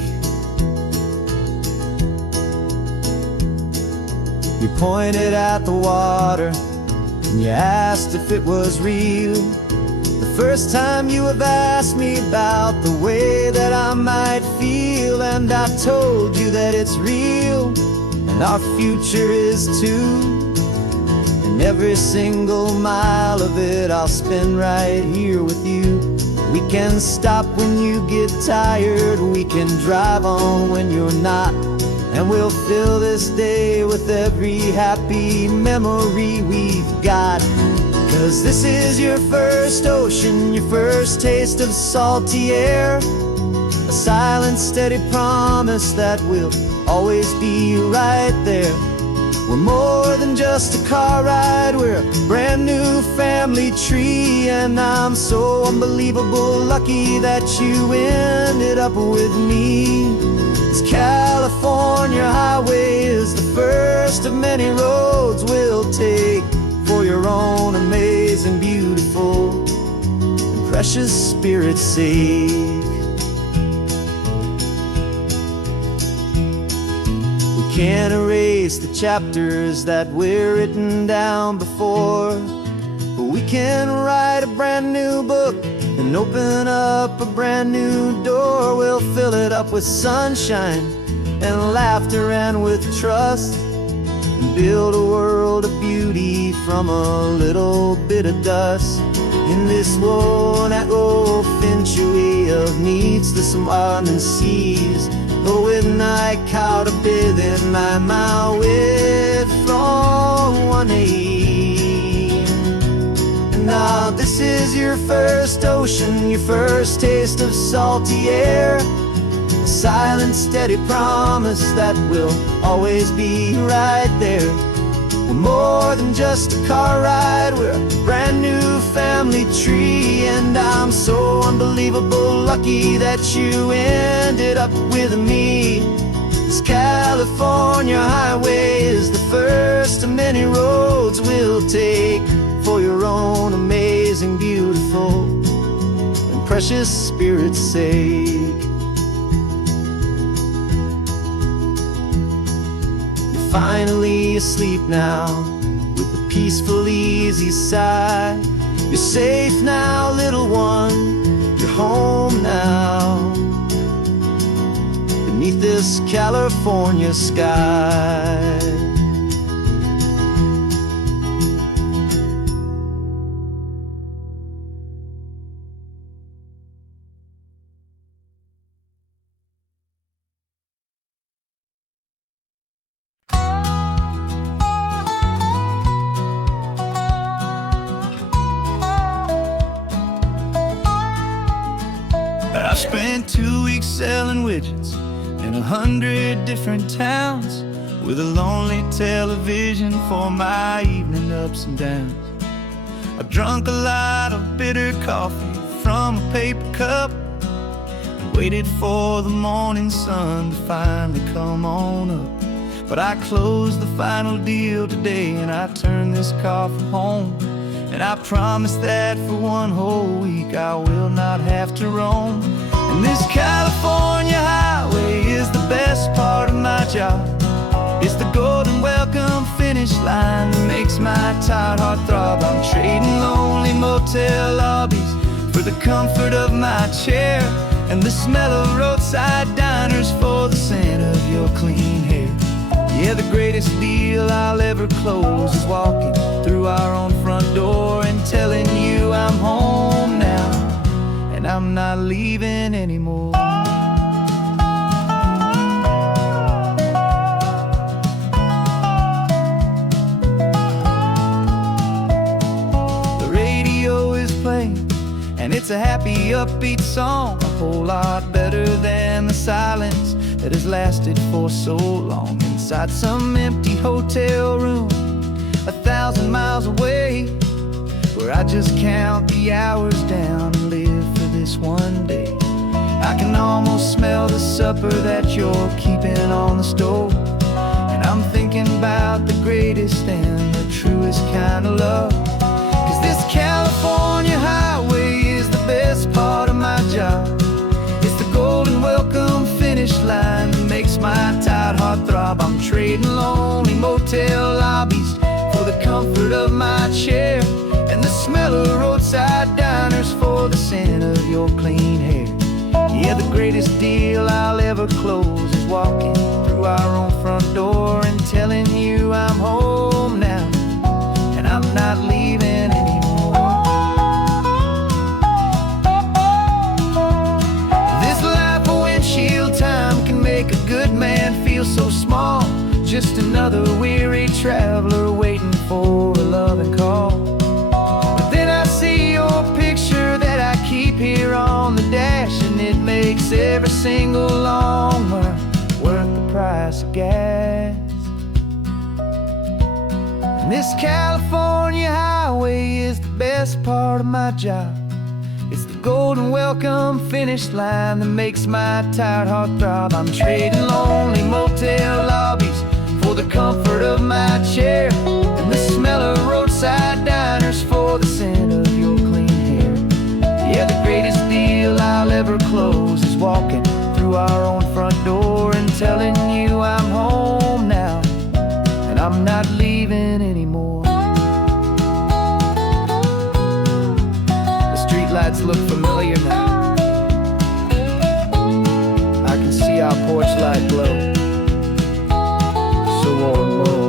You pointed at the water and you asked if it was real. The first time you have asked me about the way that I might feel, and I told you that it's real and our future is too. And every single mile of it I'll spend right here with you. We can stop when you get tired, we can drive on when you're not, and we'll fill this day with every happy memory we've got. 'Cause this is your first ocean, your first taste of salty air, a silent, steady promise that we'll always be right there. We're more than just a car ride, we're a brand new family tree. And I'm so unbelievable lucky that you ended up with me. This California highway is the first of many roads we'll take for your own amazing, beautiful, and precious spirit's sake. We can't erase the chapters that we're written down before, but we can write a brand new book and open up a brand new door. We'll fill it up with sunshine and laughter and with trust, and build a world of beauty from a little bit of dust. In this world that finchuí of needs the summerland seas, but with night caught a bit in my way from one aim. And now this is your first ocean, your first taste of salty air, a silent, steady promise that we'll always be right there. We're more than just a car ride, we're a brand new family tree. And I'm so unbelievable lucky that you ended up with me. This California highway is the first of many roads we'll take for your own amazing, beautiful, and precious spirit's sake. Finally asleep now with a peaceful, easy sigh. You're safe now, little one, you're home now, beneath this California sky. I spent 2 weeks selling widgets in 100 different towns, with a lonely television for my evening ups and downs. I drank a lot of bitter coffee from a paper cup and waited for the morning sun to finally come on up. But I closed the final deal today and I turned this coffee home. And I promise that for one whole week I will not have to roam. And this California highway is the best part of my job. It's the golden welcome finish line that makes my tired heart throb. I'm trading lonely motel lobbies for the comfort of my chair, and the smell of roadside diners for the scent of your clean hair. Yeah, the greatest deal I'll ever close is walking through our own front door and telling you I'm home now, and I'm not leaving anymore. The radio is playing, and it's a happy, upbeat song, a whole lot better than the silence that has lasted for so long. Inside some empty hotel room 1,000 miles away, where I just count the hours down and live for this one day. I can almost smell the supper that you're keeping on the stove, and I'm thinking about the greatest and the truest kind of love. 'Cause this California highway is the best part of my job. It's the golden welcome finish line that makes my tired heart throb. I'm trading lonely motel lobbies for the comfort of my chair, and the smell of roadside diners for the scent of your clean hair. Yeah, the greatest deal I'll ever close is walking through our own front door and telling you I'm home now, and I'm not leaving anymore. This life of windshield time can make a good man feel so small, just another weary traveler waiting for a loving call. But then I see your picture that I keep here on the dash, and it makes every single long mile worth the price of gas. And this California highway is the best part of my job. It's the golden welcome finish line that makes my tired heart throb. I'm trading lonely motel lobbies for the comfort of my chair, and the smell of roadside diners for the scent of your clean hair. Yeah, the greatest deal I'll ever close is walking through our own front door and telling you I'm home now, and I'm not leaving anymore. The streetlights look familiar now. I can see our porch light glow, so warm, low.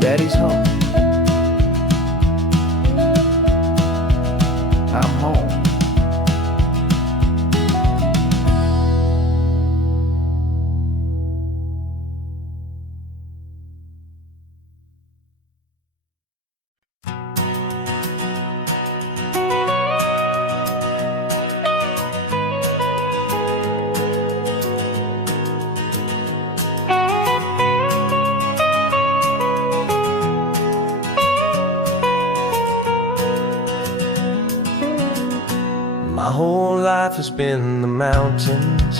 Daddy's home. I'm home. My whole life has been the mountains,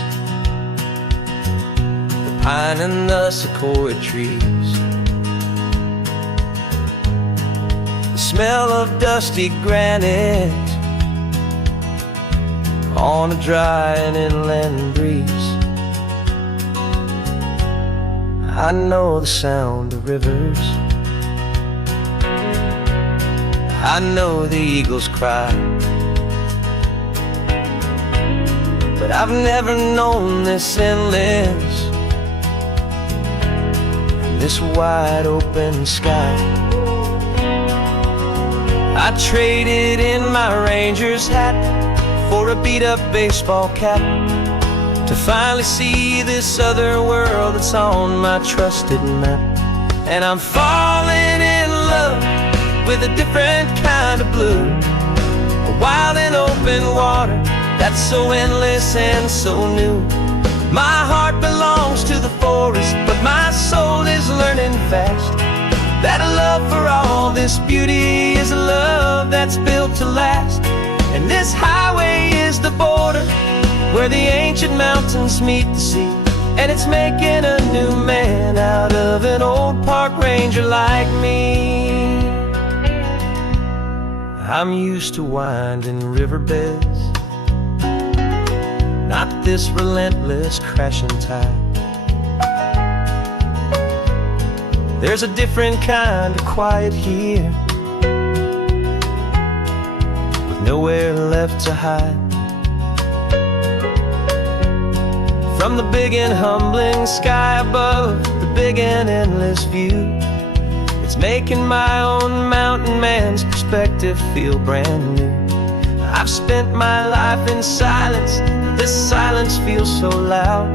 the pine and the sequoia trees, the smell of dusty granite on a dry and inland breeze. I know the sound of rivers, I know the eagles cry, but I've never known this endless, this wide open sky. I traded in my Ranger's hat for a beat-up baseball cap to finally see this other world that's on my trusted map. And I'm falling in love with a different kind of blue, a wild and open water that's so endless and so new. My heart belongs to the forest, but my soul is learning fast that a love for all this beauty is a love that's built to last. And this highway is the border where the ancient mountains meet the sea, and it's making a new man out of an old park ranger like me. I'm used to winding riverbeds, not this relentless crashing tide. There's a different kind of quiet here, with nowhere left to hide. From the big and humbling sky above, the big and endless view, it's making my own mountain man's perspective feel brand new. I've spent my life in silence, this silence feels so loud.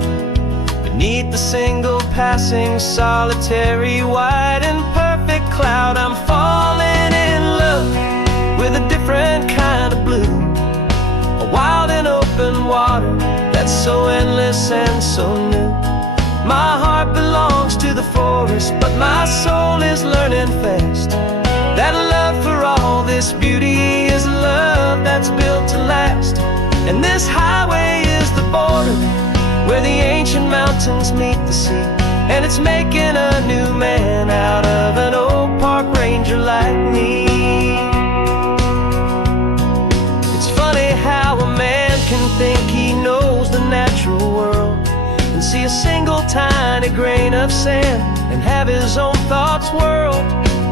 Beneath the single passing solitary white and perfect cloud, I'm falling in love with a different kind of blue, a wild and open water that's so endless and so new. My heart belongs to the forest, but my soul is learning fast that a love for all this beauty is a love that's built to last. And this highway is the border where the ancient mountains meet the sea, and it's making a new man out of an old park ranger like me. It's funny how a man can think he knows the natural world and see a single tiny grain of sand and have his own thoughts whirl.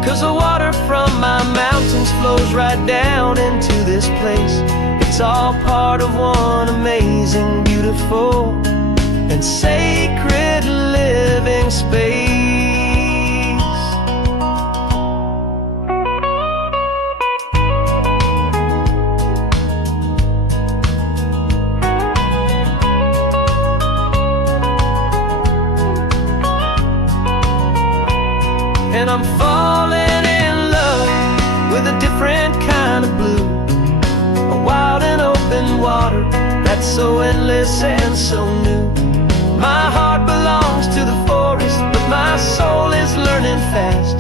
'Cause the water from my mountains flows right down into this place. It's all part of one amazing, beautiful, and sacred living space. And I'm falling in love with a different kind of blue, a wild and open water that's so endless and so new. My heart belongs to the forest, but my soul is learning fast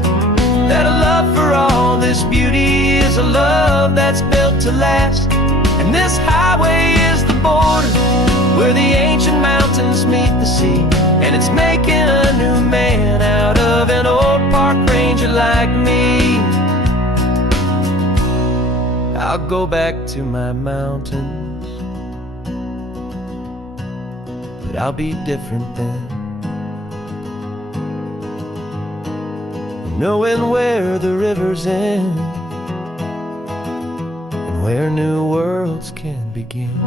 that a love for all this beauty is a love that's built to last. And this highway is the border where the ancient mountains meet the sea, and it's making a new man out of an old park ranger like me. I'll go back to my mountains, but I'll be different then, knowing where the rivers end and where new worlds can begin.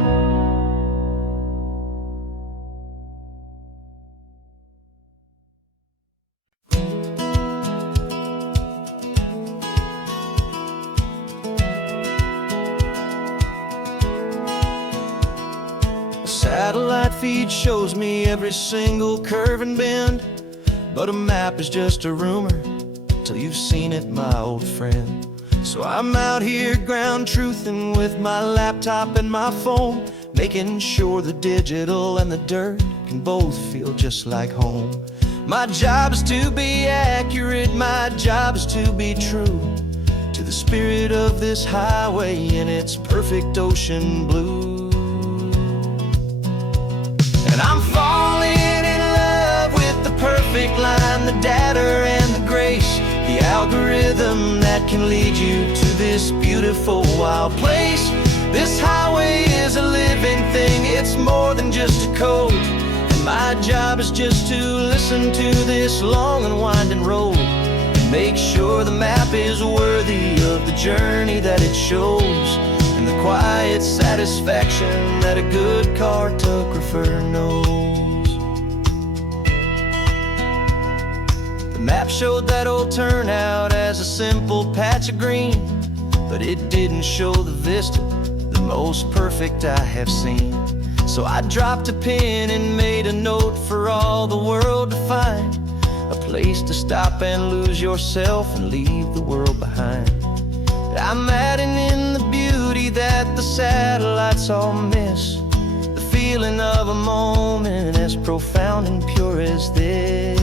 Satellite feed shows me every single curve and bend, but a map is just a rumor till you've seen it, my old friend. So I'm out here ground truthing with my laptop and my phone, making sure the digital and the dirt can both feel just like home. My job is to be accurate, my job is to be true to the spirit of this highway in its perfect ocean blue. And I'm falling in love with the perfect line, the data and the grace, the algorithm that can lead you to this beautiful wild place. This highway is a living thing, it's more than just a code, and My job is just to listen to this long and winding road and make sure the map is worthy of the journey that it shows, and the quiet satisfaction that a good cartographer knows. The map showed that old turnout as a simple patch of green, but it didn't show the vista, the most perfect I have seen. So I dropped a pin and made a note for all the world to find, a place to stop and lose yourself and leave the world behind. I'm adding in the beauty that the satellites all miss, the feeling of a moment as profound and pure as this.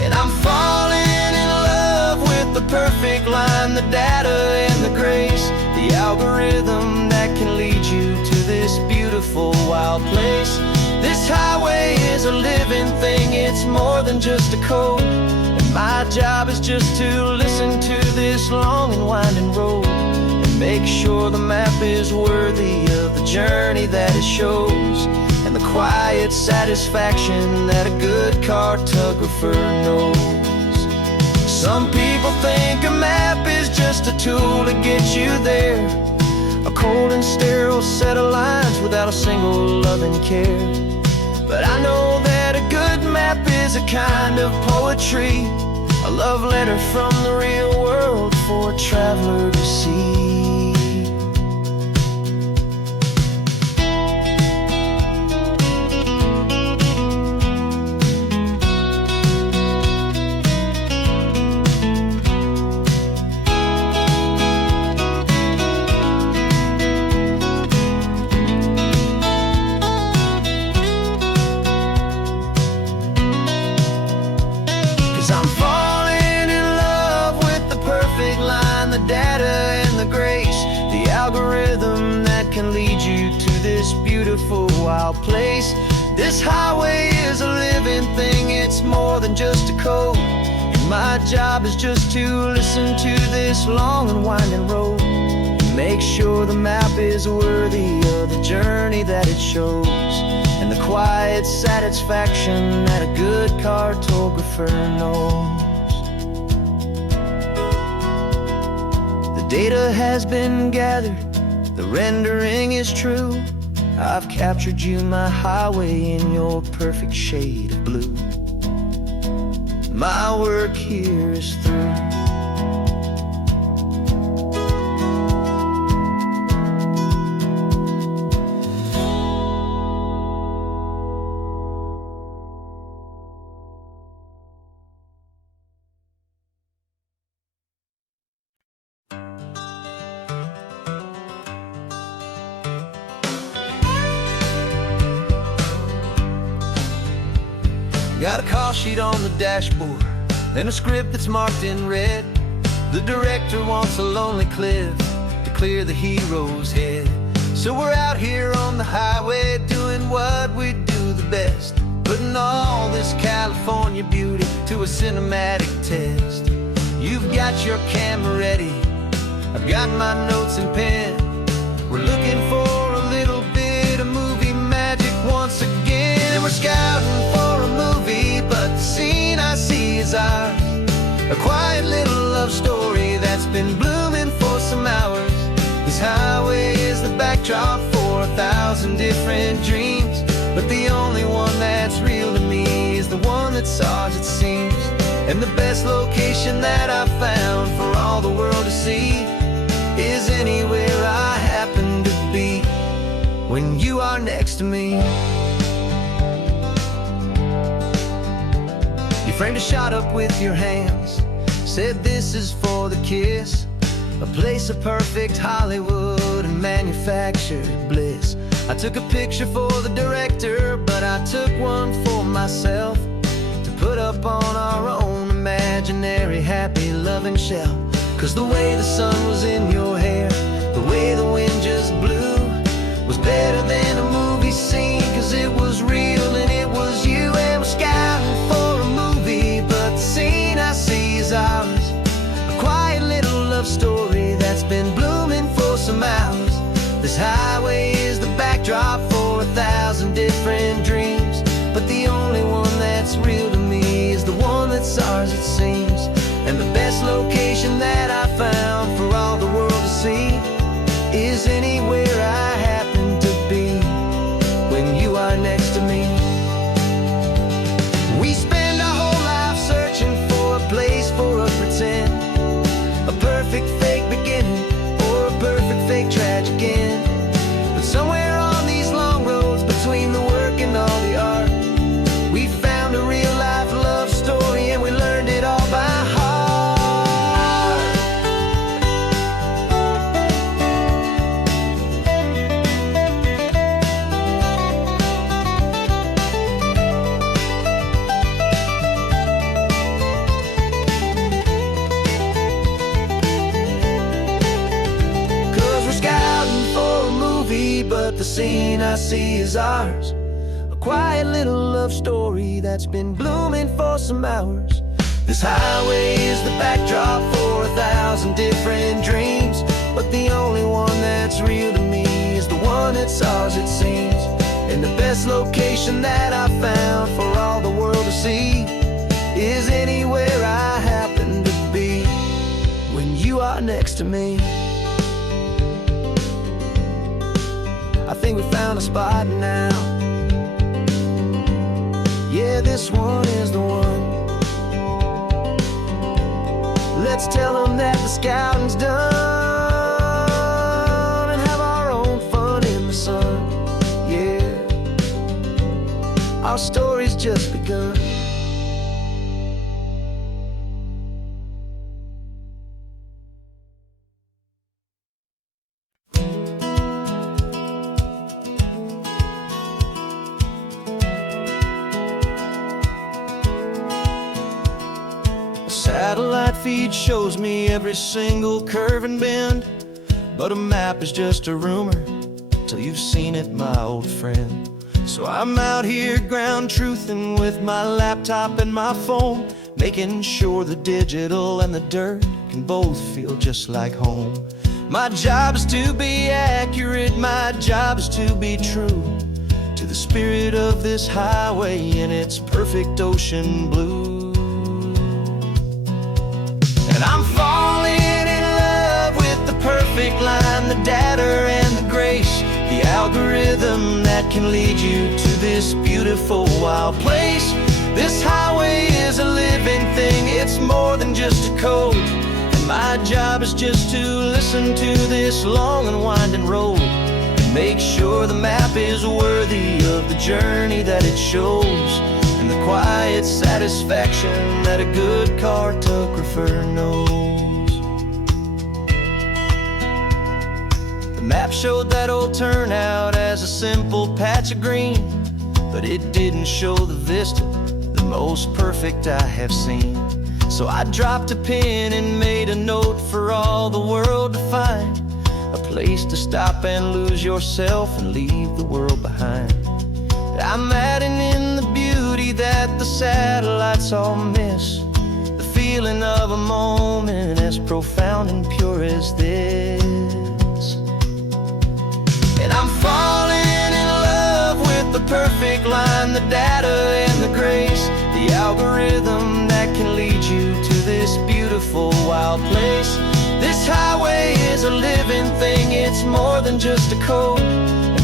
And I'm falling in love with the perfect line, the data and the grace, the algorithm that can lead you to this beautiful wild place. This highway is a living thing, it's more than just a code, and my job is just to listen to this long and winding road and make sure the map is worthy of the journey that it shows, and the quiet satisfaction that a good cartographer knows. Some people think a map is just a tool to get you there, a cold and sterile set of lines without a single loving care. But I know that a good map is a kind of poetry, a love letter from the real world for a traveler to see. 'Cause I'm falling in love with the perfect line, the data and the grace, the algorithm that can lead you to this beautiful wild place. This highway is a living thing, it's more than just a code, and my job is just to listen to this long and winding road and make sure the map is worthy of the journey that it shows, and the quiet satisfaction that a good cartographer knows. The data has been gathered, the rendering is true. I've captured you, my highway, in your perfect shade of blue. My work here is through. Got a call sheet on the dashboard and a script that's marked in red. The director wants a lonely cliff to clear the hero's head. So we're out here on the highway doing what we do the best, putting all this California beauty to a cinematic test. You've got your camera ready, I've got my notes and pen. We're looking for a little bit of movie magic once again, and we're scouting for a movie, but the scene I see is ours, a quiet little love story that's been blooming for some hours. This highway is the backdrop for 1,000 different dreams, but the only one that's real to me is the one that's ours, it seems. And the best location that I've found for all the world to see is anywhere I happen to be when you are next to me. You framed a shot up with your hands, said this is for the kiss, a place of perfect Hollywood and manufactured bliss. I took a picture for the director, but I took one for myself to put up on our own imaginary happy loving shelf. 'Cause the way the sun was in your hair, the way the wind just blew, was better than a movie scene, 'cause it was real and it was you. And we're scouting for a movie, but the scene I see is ours, a quiet little love story that's been blooming for some hours. This highway is the backdrop for 1,000 different perfect fake beginning or a perfect fake tragic end. But somewhere on these long roads between the work and all the art, we found a real life love story and we learned it all by heart. 'Cause we're scouting for a movie, but the scene I see is ours. A quiet little love story that's been blooming for some hours. This highway is the backdrop for 1,000 different dreams, but the only one that's real to me is the one that's ours, it seems. And the best location that I found for all the world to see is anywhere I happen to be when you are next to me. I think we found a spot now. Yeah, this one is the one. Let's tell them that the scouting's done and have our own fun in the sun. Yeah, our story's just begun. Satellite feed shows me every single curve and bend, but a map is just a rumor till you've seen it, my old friend. So I'm out here ground truthing with my laptop and my phone, making sure the digital and the dirt can both feel just like home. My job is to be accurate, my job is to be true to the spirit of this highway in its perfect ocean blue. And I'm falling in love with the perfect line, the data and the grace, the algorithm that can lead you to this beautiful wild place. This highway is a living thing, it's more than just a code. And my job is just to listen to this long and winding road and make sure the map is worthy of the journey that it shows, and the quiet satisfaction that a good cartographer knows. The map showed that old turnout as a simple patch of green, but it didn't show the vista, the most perfect I have seen. So I dropped a pin and made a note for all the world to find, a place to stop and lose yourself and leave the world behind. I'm adding in the beauty that the satellites all miss, the feeling of a moment as profound and pure as this. And I'm falling in love with the perfect line, the data and the grace, the algorithm that can lead you to this beautiful wild place. This highway is a living thing, it's more than just a code.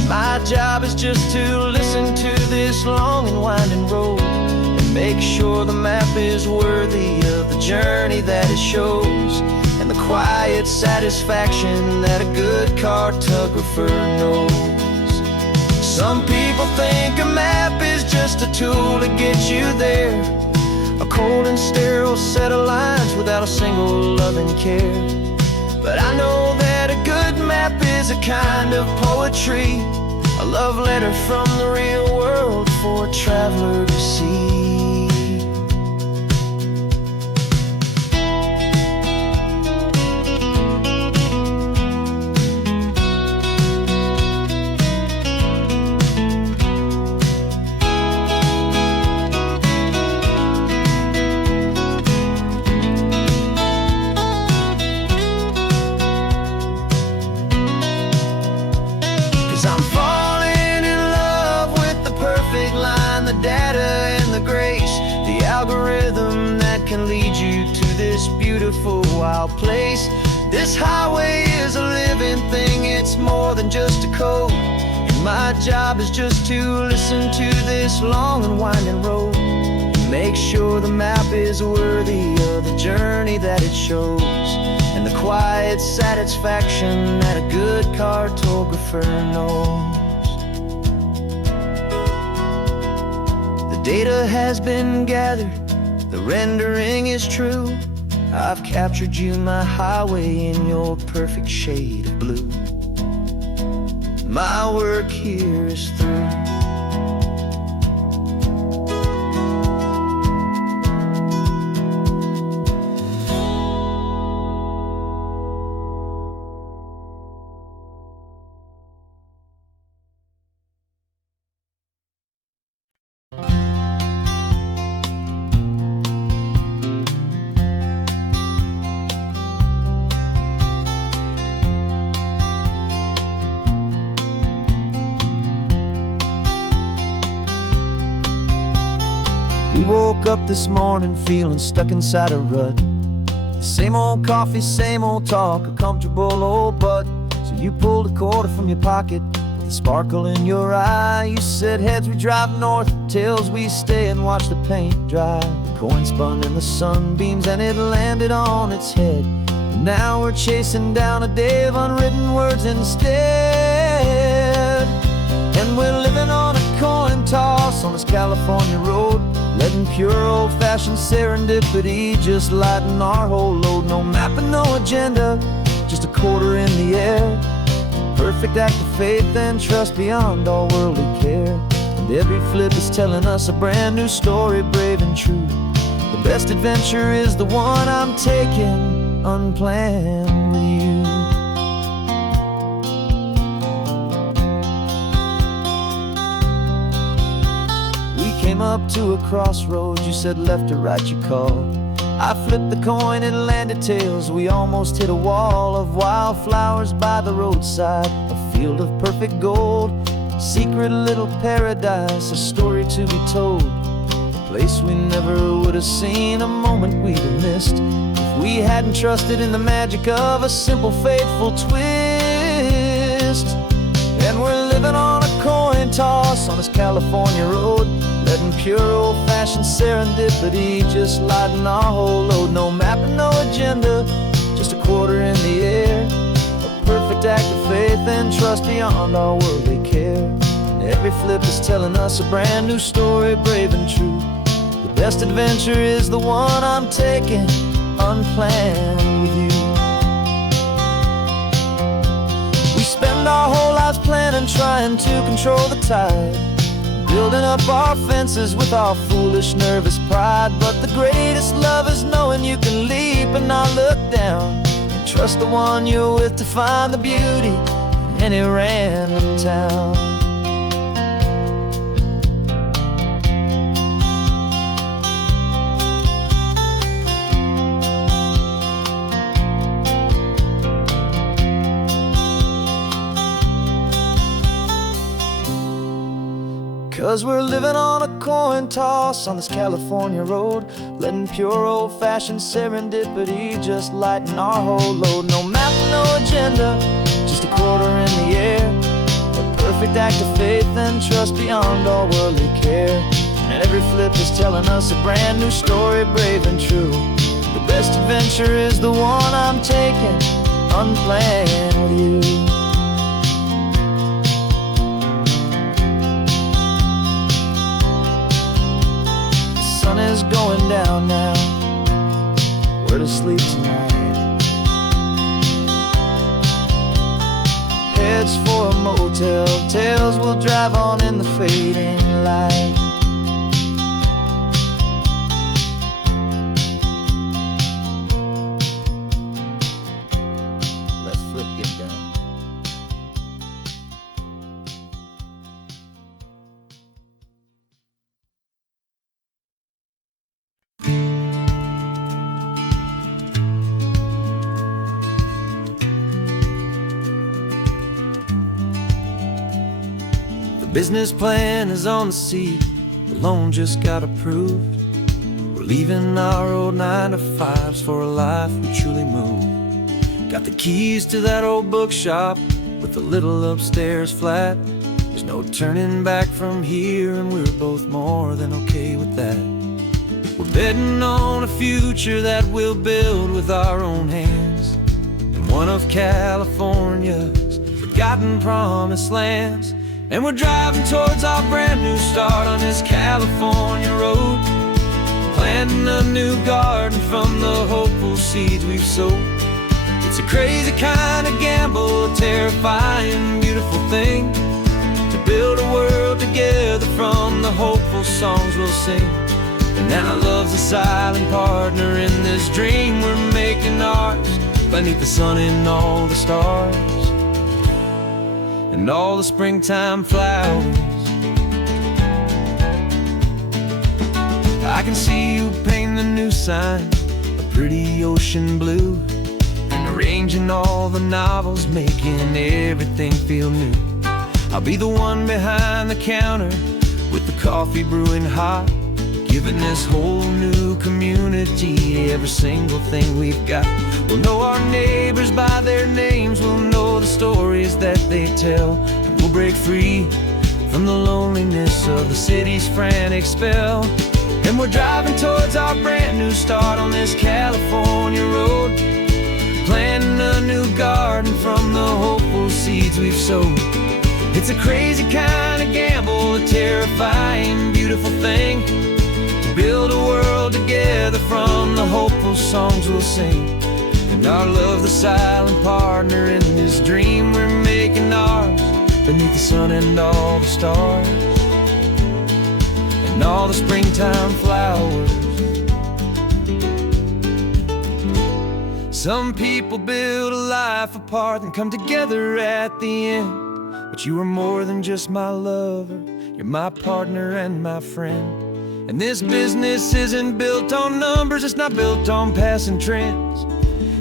My job is just to listen to this long and winding road and make sure the map is worthy of the journey that it shows, and the quiet satisfaction that a good cartographer knows. Some people think a map is just a tool to get you there, a cold and sterile set of lines without a single loving care. But I know that a good map is a kind of poetry, a love letter from the real world for a traveler to see. 'Cause I'm falling in love with the perfect line, the data and the grace, the algorithm that can lead you to this beautiful wild place. This highway is a living thing, it's more than just a code. And my job is just to listen to this long and winding road, make sure the map is worthy of the journey that it shows, and the quiet satisfaction that a good cartographer knows. The data has been gathered, the rendering is true. I've captured you, my highway, in your perfect shade of blue. My work here is through. We woke up this morning feeling stuck inside a rut. Same old coffee, same old talk, a comfortable old butt. So you pulled a quarter from your pocket with a sparkle in your eye. You said, heads we drive north, tails we stay and watch the paint dry. The coin spun in the sunbeams and it landed on its head. And now we're chasing down a day of unwritten words instead. And we're living on a coin toss on this California road, letting pure old-fashioned serendipity just lighten our whole load. No map and no agenda, just a quarter in the air. Perfect act of faith and trust beyond all worldly care. And every flip is telling us a brand new story, brave and true. The best adventure is the one I'm taking, unplanned with you. Came up to a crossroads, you said left or right, you called. I flipped the coin, it landed tails. We almost hit a wall of wildflowers by the roadside, a field of perfect gold, secret little paradise, a story to be told. A place we never would have seen, a moment we'd have missed if we hadn't trusted in the magic of a simple, faithful twist. And we're living on a coin toss on this California road, letting pure old-fashioned serendipity just lighten our whole load. No map and no agenda, just a quarter in the air. A perfect act of faith and trust beyond all worldly care. And every flip is telling us a brand new story, brave and true. The best adventure is the one I'm taking, unplanned with you. We spend our whole lives planning, trying to control the tide, building up our fences with our foolish, nervous pride. But the greatest love is knowing you can leap and not look down, and trust the one you're with to find the beauty in any random town. 'Cause we're living on a coin toss on this California road, letting pure old-fashioned serendipity just lighten our whole load. No map, no agenda, just a quarter in the air. A perfect act of faith and trust beyond all worldly care. And every flip is telling us a brand new story, brave and true. The best adventure is the one I'm taking, unplanned with you. Sun is going down now, we're to sleep tonight. Heads for a motel, tails will drive on in the fading light. Let's flip get done. Business plan is on the seat, the loan just got approved. We're leaving our old 9-to-5s for a life we truly move. Got the keys to that old bookshop with the little upstairs flat. There's no turning back from here, and we're both more than okay with that. We're betting on a future that we'll build with our own hands. one of California's forgotten promised lands. And we're driving towards our brand new start on this California road, planting a new garden from the hopeful seeds we've sowed. It's a crazy kind of gamble, a terrifying, beautiful thing, to build a world together from the hopeful songs we'll sing. And now love's a silent partner in this dream we're making ours, beneath the sun and all the stars and all the springtime flowers. I can see you painting a new sign, a pretty ocean blue, and arranging all the novels, making everything feel new. I'll be the one behind the counter with the coffee brewing hot, giving this whole new community every single thing we've got. We'll know our neighbors by their names, we'll know the stories that they tell, and we'll break free from the loneliness of the city's frantic spell. And we're driving towards our brand new start on this California road, planting a new garden from the hopeful seeds we've sowed. It's a crazy kind of gamble, a terrifying, beautiful thing, to build a world together from the hopeful songs we'll sing. And our love's the silent partner in this dream we're making ours, beneath the sun and all the stars and all the springtime flowers. Some people build a life apart and come together at the end, but you are more than just my lover, you're my partner and my friend. And this business isn't built on numbers, it's not built on passing trends,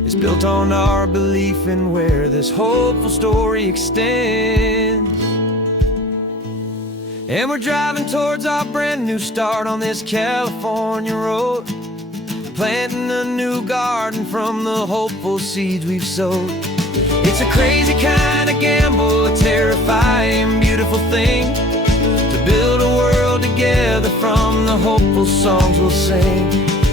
it's built on our belief in where this hopeful story extends. And we're driving towards our brand new start on this California road, planting a new garden from the hopeful seeds we've sowed. It's a crazy kind of gamble, a terrifying, beautiful thing, to build a world together from the hopeful songs we'll sing.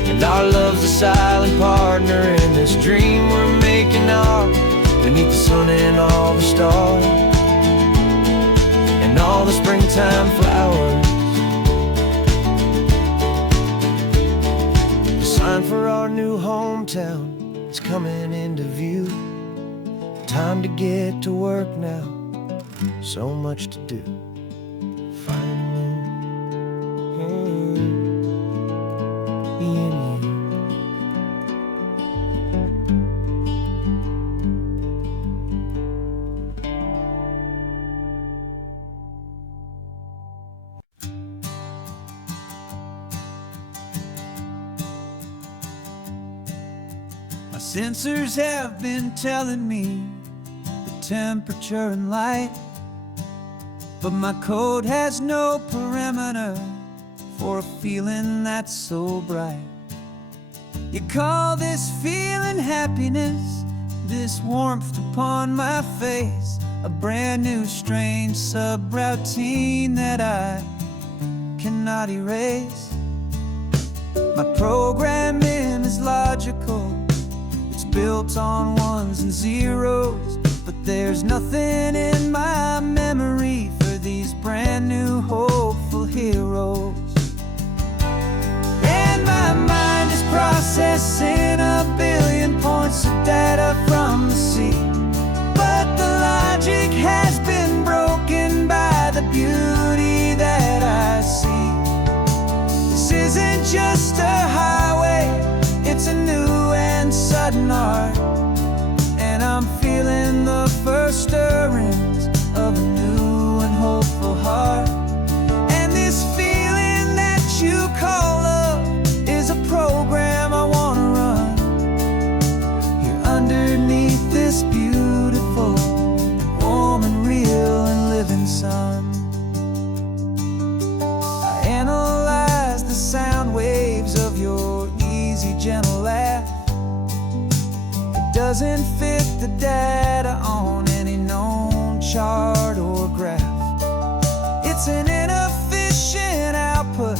And our love's a silent partner in this dream we're making ours, beneath the sun and all the stars and all the springtime flowers. The sign for our new hometown is coming into view. Time to get to work now, so much to do. My sensors have been telling me the temperature and light, but my code has no perimeter for a feeling that's so bright. You call this feeling happiness, this warmth upon my face, a brand new strange subroutine that I cannot erase. My programming is logical, it's built on ones and zeros, but there's nothing in my memory for these brand new hopeful heroes. And my mind is processing a billion points of data from the sea, but the logic has been broken by the beauty that I see. This isn't just a highway, it's a new and sudden art, and I'm feeling the first stirrings of a new and hopeful heart. And this feeling that you call love is a program I wanna run here underneath this beautiful, warm and real and living sun. I analyze the sound waves of your easy, gentle laugh. It doesn't fit the data on any known chart or graph. It's an inefficient output,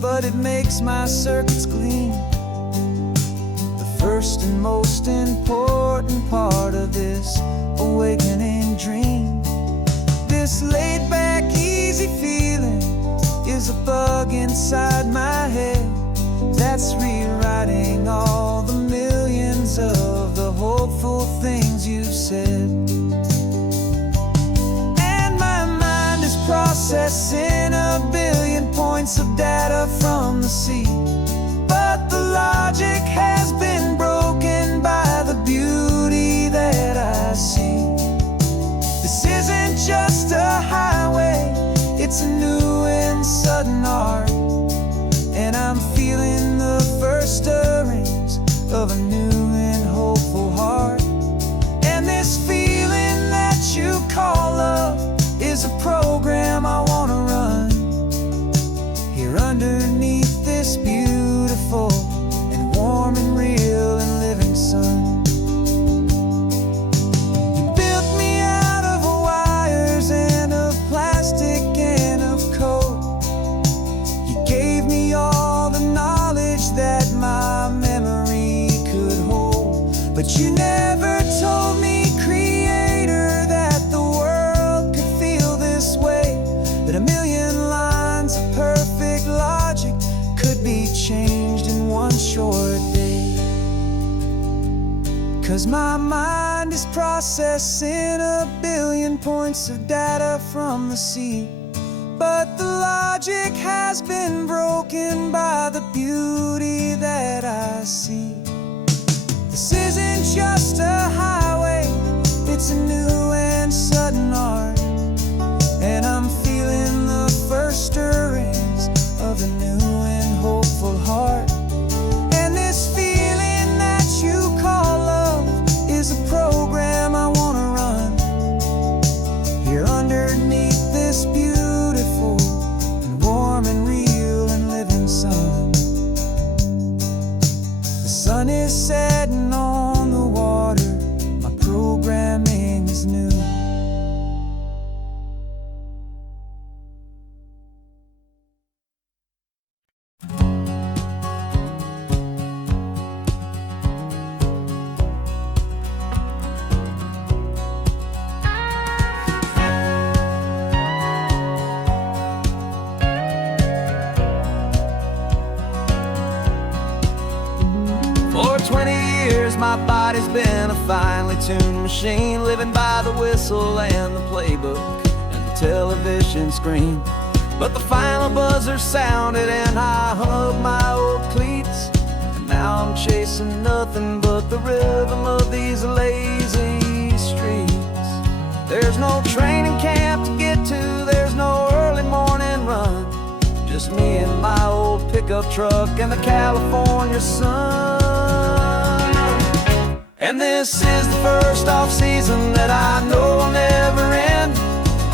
but it makes my circuits gleam. The first and most important part of this laid back, easy feeling is a bug inside my head that's rewriting all the millions of the hopeful things you've said. And my mind is processing a billion points of data from the sea, but the logic has been broken by the beauty that I see. This isn't just a highway, it's a new and sudden art, and I'm feeling the first stirrings of a new and hopeful heart. And this feeling that you call love is a program I wanna run here underneath this beautiful and warm and real and living sun. You built me out of wires and of plastic and of code. You gave me all the knowledge that my memory could hold, but you never told me, Creator, that the world could feel this way, that a million lines of perfect logic could be changed in one short day. 'Cause my mind is processing a billion points of data from the sea, but the logic has been broken by the beauty that I see. This isn't just a highway, it's a new and sudden art, and I'm feeling the first stirrings of a new and hopeful heart. And this feeling that you call love is a program I wanna run here underneath this beautiful and warm and real and living sun. The sun is setting on the water, my programming is new. For 20 years my body's been a finely tuned machine, living by the whistle and the playbook and the television screen. But the final buzzer sounded and I hung up my old cleats, and now I'm chasing nothing but the rhythm of these lazy streets. There's no training camp to get to, there's no early morning run, just me and my old pickup truck and the California sun. And this is the first off-season that I know will never end,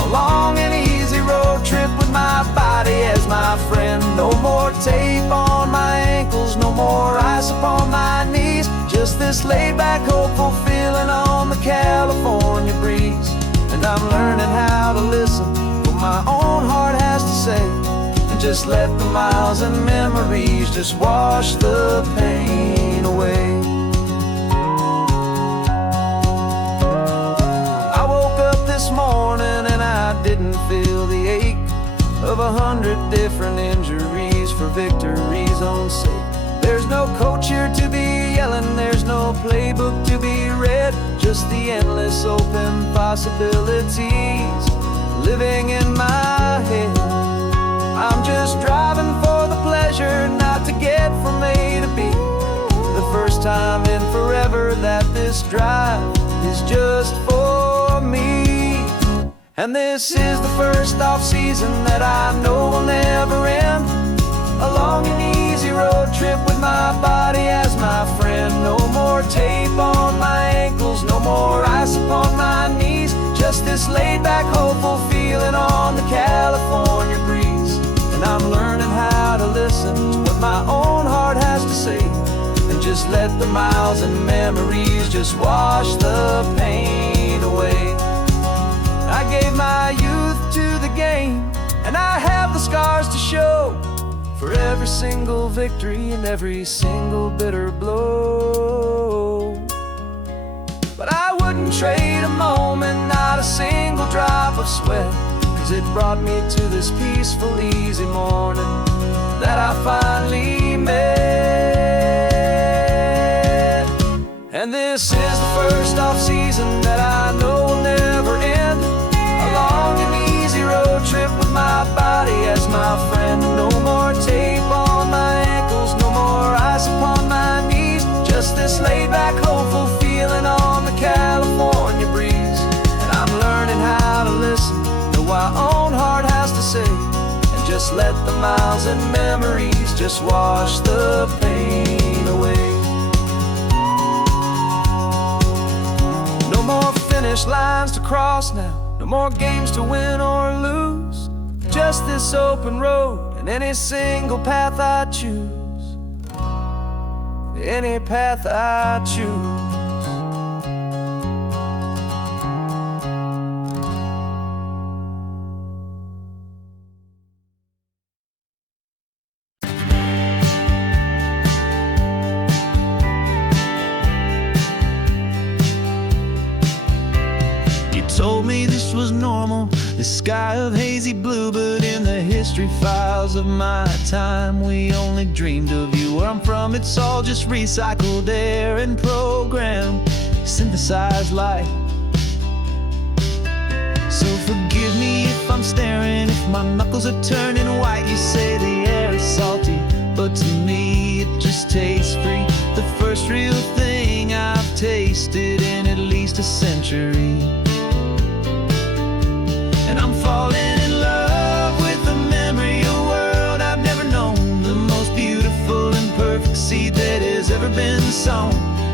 a long and easy road trip with my body as my friend. No more tape on my ankles, no more ice upon my knees, just this laid-back, hopeful feeling on the California breeze. And I'm learning how to listen to what my own heart has to say, and just let the miles and memories just wash the pain away. I woke up this morning and I didn't feel the ache of 100 different injuries for victory's own sake. There's no coach here to be yelling, there's no playbook to be read, just the endless open possibilities living in my head. I'm just driving for the pleasure, not to get from A to B. The first time in forever that this drive is just for me. And this is the first off-season that I know will never end, a long and easy road trip with my body as my friend. No more tape on my ankles, no more ice upon my knees, just this laid-back, hopeful feeling on the California breeze. And I'm learning how to listen to what my own heart has to say, and just let the miles and memories just wash the pain away. I gave my youth to the game, and I have the scars to show for every single victory and every single bitter blow. But I wouldn't trade a moment, not a single drop of sweat, words, it brought me to this peaceful, easy morning that I finally met. And this is the first off-season that I know will never end. A long and easy road trip with my body as my friend. No more tape on my ankles, no more ice upon my knees. Just this laid-back, hopeful feeling on the California breeze. And I'm learning how to listen to what my own heart has to say, and just let the miles and memories just wash the pain away. No more finish lines to cross now, no more games to win or lose. Just this open road and any single path I choose. Any path I choose. Told me this was normal, this sky of hazy blue, but in the history files of my time, we only dreamed of you. Where I'm from, it's all just recycled air and programmed, synthesized light. So forgive me if I'm staring, if my knuckles are turning white. You say the air is salty, but to me it just tastes free. The first real thing I've tasted in at least a century. And I'm falling in love with the memory of a world I've never known. The most beautiful and perfect seed that has ever been sown.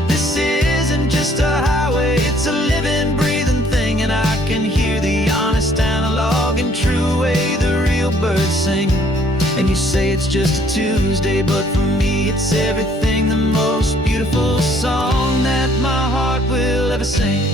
This isn't just a highway, it's a living, breathing thing. And I can hear the honest, analog, and true way the real birds sing. And you say it's just a Tuesday, but for me it's everything. The most beautiful song that my heart will ever sing.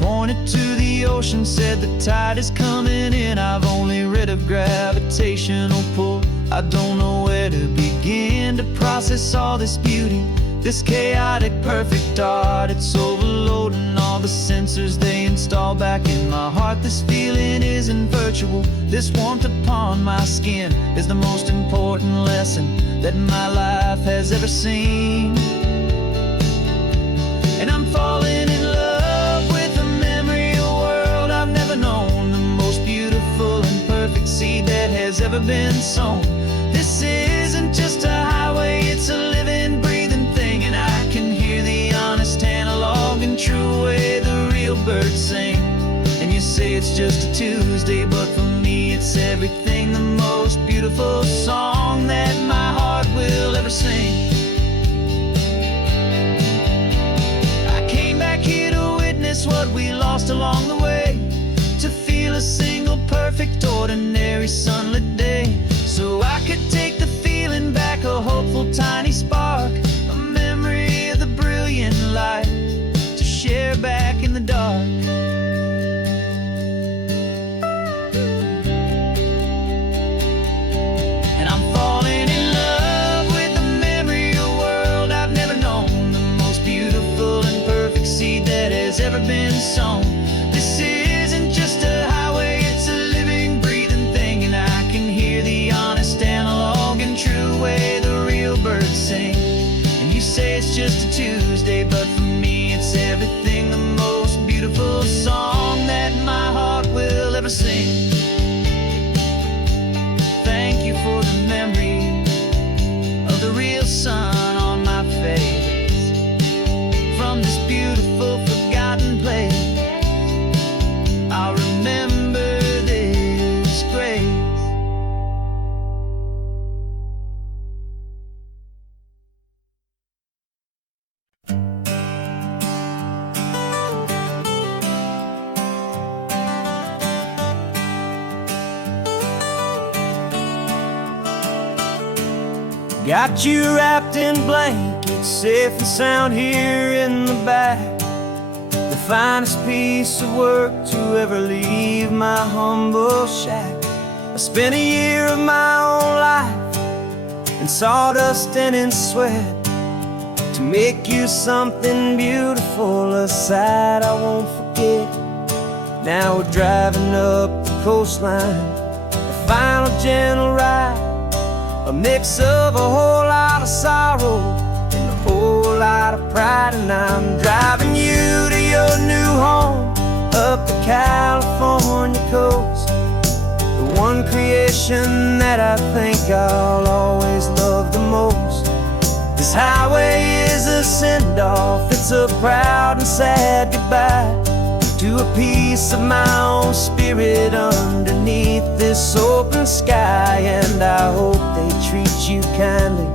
Pointed to the ocean, said the tide is coming in. I've only read of gravitational pull. I don't know where to begin to process all this beauty, this chaotic, perfect art. It's overloading all the sensors they install back in my heart. This feeling isn't virtual. This warmth upon my skin is the most important lesson that my life has ever seen. And I'm falling in love with a memory of a world I've never known. The most beautiful and perfect seed that has ever been sown. This isn't just a highway, it's a living, breathing thing. And I can hear the honest, analog, and true way the real birds sing. And you say it's just a Tuesday, but for me it's everything. The most beautiful song that my heart will ever sing. What we lost along the way, to feel a single perfect ordinary sunlit day, so I could take the feeling back, a hopeful tiny spark, a memory of the brilliant light to share back in the dark. And I'm falling in love with the memory of a world I've never known. The most beautiful and perfect seed that has ever been sown. This isn't just a highway, it's a living, breathing thing. And I can hear the honest, analog, and true way the real birds sing. And you say it's just a Tuesday, but for me it's everything. The most beautiful song that my heart will ever sing. Thank you for the memory of the real sun on my face. From this beautiful, forgotten place, I'll remember this grace. Got you wrapped in blankets, safe and sound here in the back. The finest piece of work to ever leave my humble shack. I spent a year of my own life in sawdust and in sweat to make you something beautiful, a sight I won't forget. Now we're driving up the coastline, a final gentle ride, a mix of a whole lot of sorrow and a whole lot of pride. And I'm driving you to your new home up the California coast, the one creation that I think I'll always love the most. This highway is a send-off, it's a proud and sad goodbye to a piece of my own spirit underneath this open sky. And I hope they treat you kindly,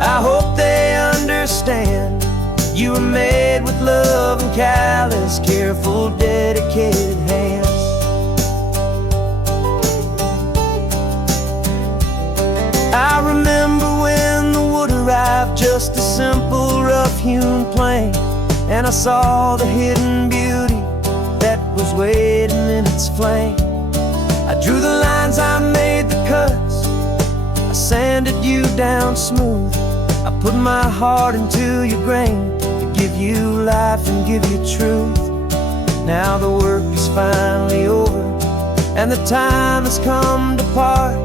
I hope they understand you were made with love and callous, careful, dedicated hands. I remember when the wood arrived, just a simple rough-hewn plank, and I saw the hidden beauty that was waiting in its flame. I drew the lines, I made the cuts, I sanded you down smooth. I put my heart into your grain to give you life and give you truth. Now the work is finally over, and the time has come to part,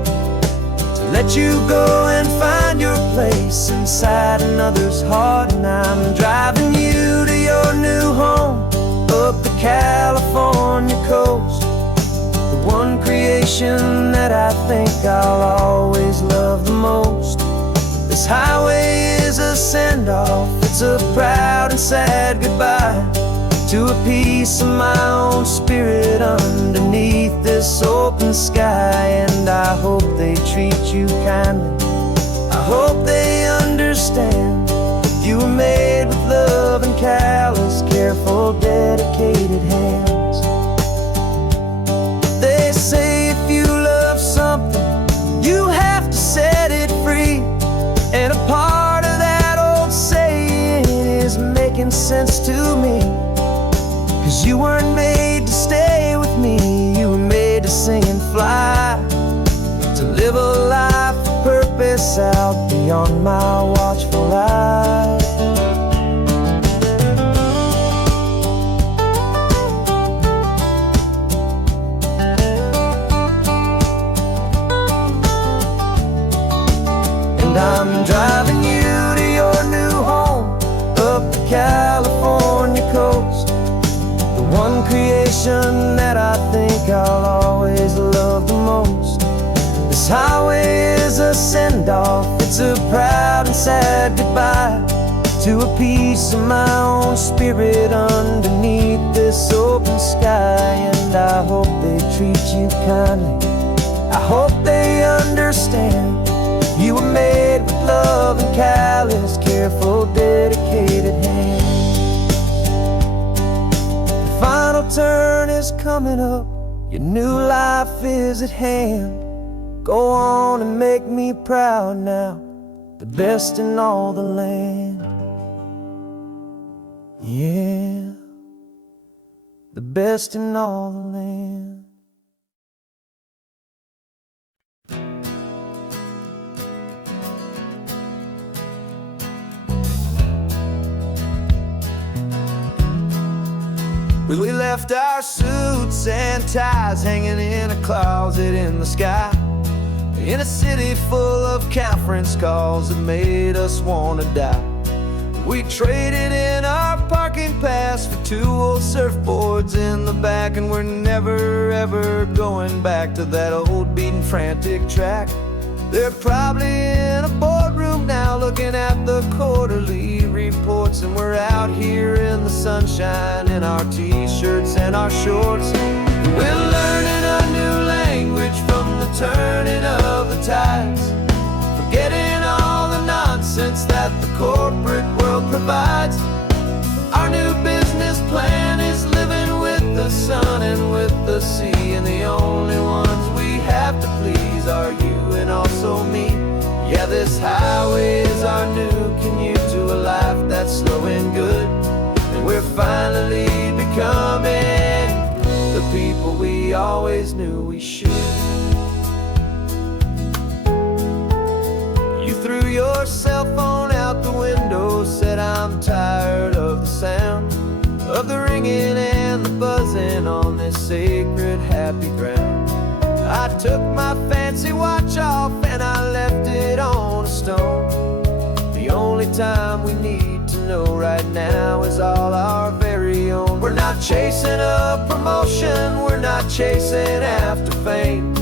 to let you go and find your place inside another's heart. And I'm driving you to your new home up the California coast, the one creation that I think I'll always love the most. This highway is a send-off, it's a proud and sad goodbye to a piece of my own spirit underneath this open sky. And I hope they treat you kindly, I hope they understand you were made with love and callous, careful, dedicated hands. They say if you love something, you have to set it free. And a part of that old saying is making sense to me, 'cause you weren't made to stay with me, you were made to sing and fly, to live a life of purpose out beyond my watchful eye. And I'm driving you to your new home up the California coast, the one creation that I think I'll always love the most. This highway is a send-off, it's a proud and sad goodbye to a piece of my own spirit underneath this open sky. And I hope they treat you kindly, I hope they understand you were made with love and callous, careful, dedicated hands. The final turn is coming up, your new life is at hand. Go on and make me proud now, the best in all the land. Yeah, the best in all the land. We left our suits and ties hanging in a closet in the sky, in a city full of conference calls that made us want to die. We traded in our parking pass for 2 old surfboards in the back, and we're never ever going back to that old beaten frantic track. They're probably in a boardroom now looking at the quarterly reports, and we're out here in the sunshine in our t-shirts and our shorts. We're learning a new language from the turning of the tides, forgetting all the nonsense that the corporate world provides. Our new business plan is living with the sun and with the sea, and the only ones we have to please are you and also me. Yeah, this highway is our new commute to a life that's slow and good, and we're finally becoming the people we always knew we should. You threw your cell phone out the window, said I'm tired took my fancy watch off and I left it on a stone. The only time we need to know right now is all our very own. We're not chasing a promotion, we're not chasing after fame.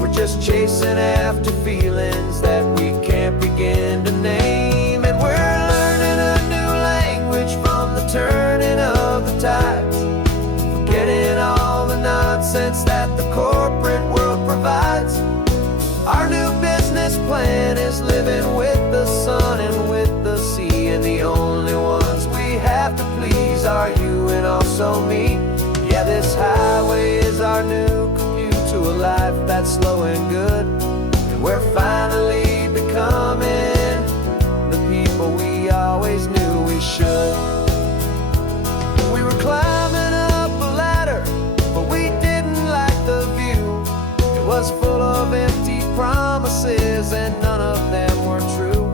We're just chasing after feelings that we can't begin to name. And we're learning a new language from the turning of the tides, forgetting all the nonsense that the corporate world provides. Our new business plan is living with the sun and with the sea, and the only ones we have to please are you and also me. Yeah, this highway is our new commute to a life that's slow and good, and we're finally becoming the people we always knew we should. We were climbing up a ladder, but we didn't like the view. It was full of empty promises and none of them were true.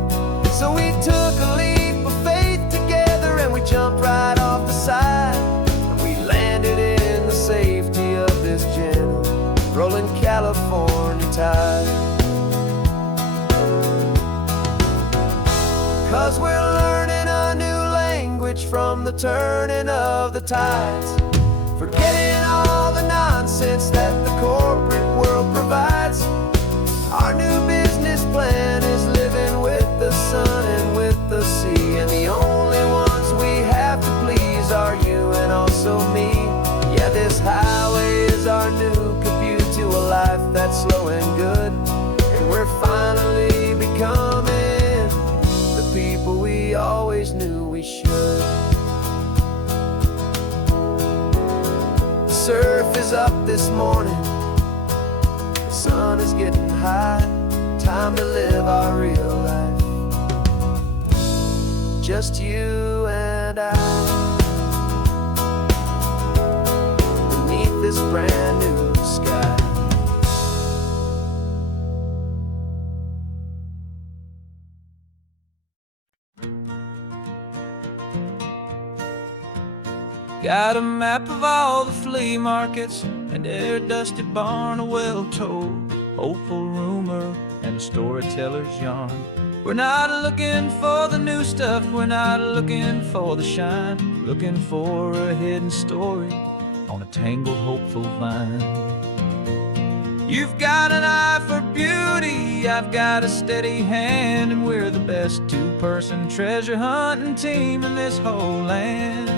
So we took a leap of faith together and we jumped right off the side, and we landed in the safety of this gentle rolling California tide. 'Cause we're learning a new language from the turning of the tides, forgetting all the nonsense that the corporate world provides. Our new business plan is living with the sun and with the sea, and the only ones we have to please are you and also me. Yeah, this highway is our new commute to a life that's slow and good, and we're finally becoming the people we always knew we should. The surf is up this morning, the sun is getting high, time to live our real life, just you and I, beneath this brand new sky. Got a map of all the flea markets and their dusty barn, a well-told hopeful rumor and a storyteller's yarn. We're not looking for the new stuff, we're not looking for the shine, looking for a hidden story on a tangled hopeful vine. You've got an eye for beauty, I've got a steady hand, and we're the best two-person treasure hunting team in this whole land.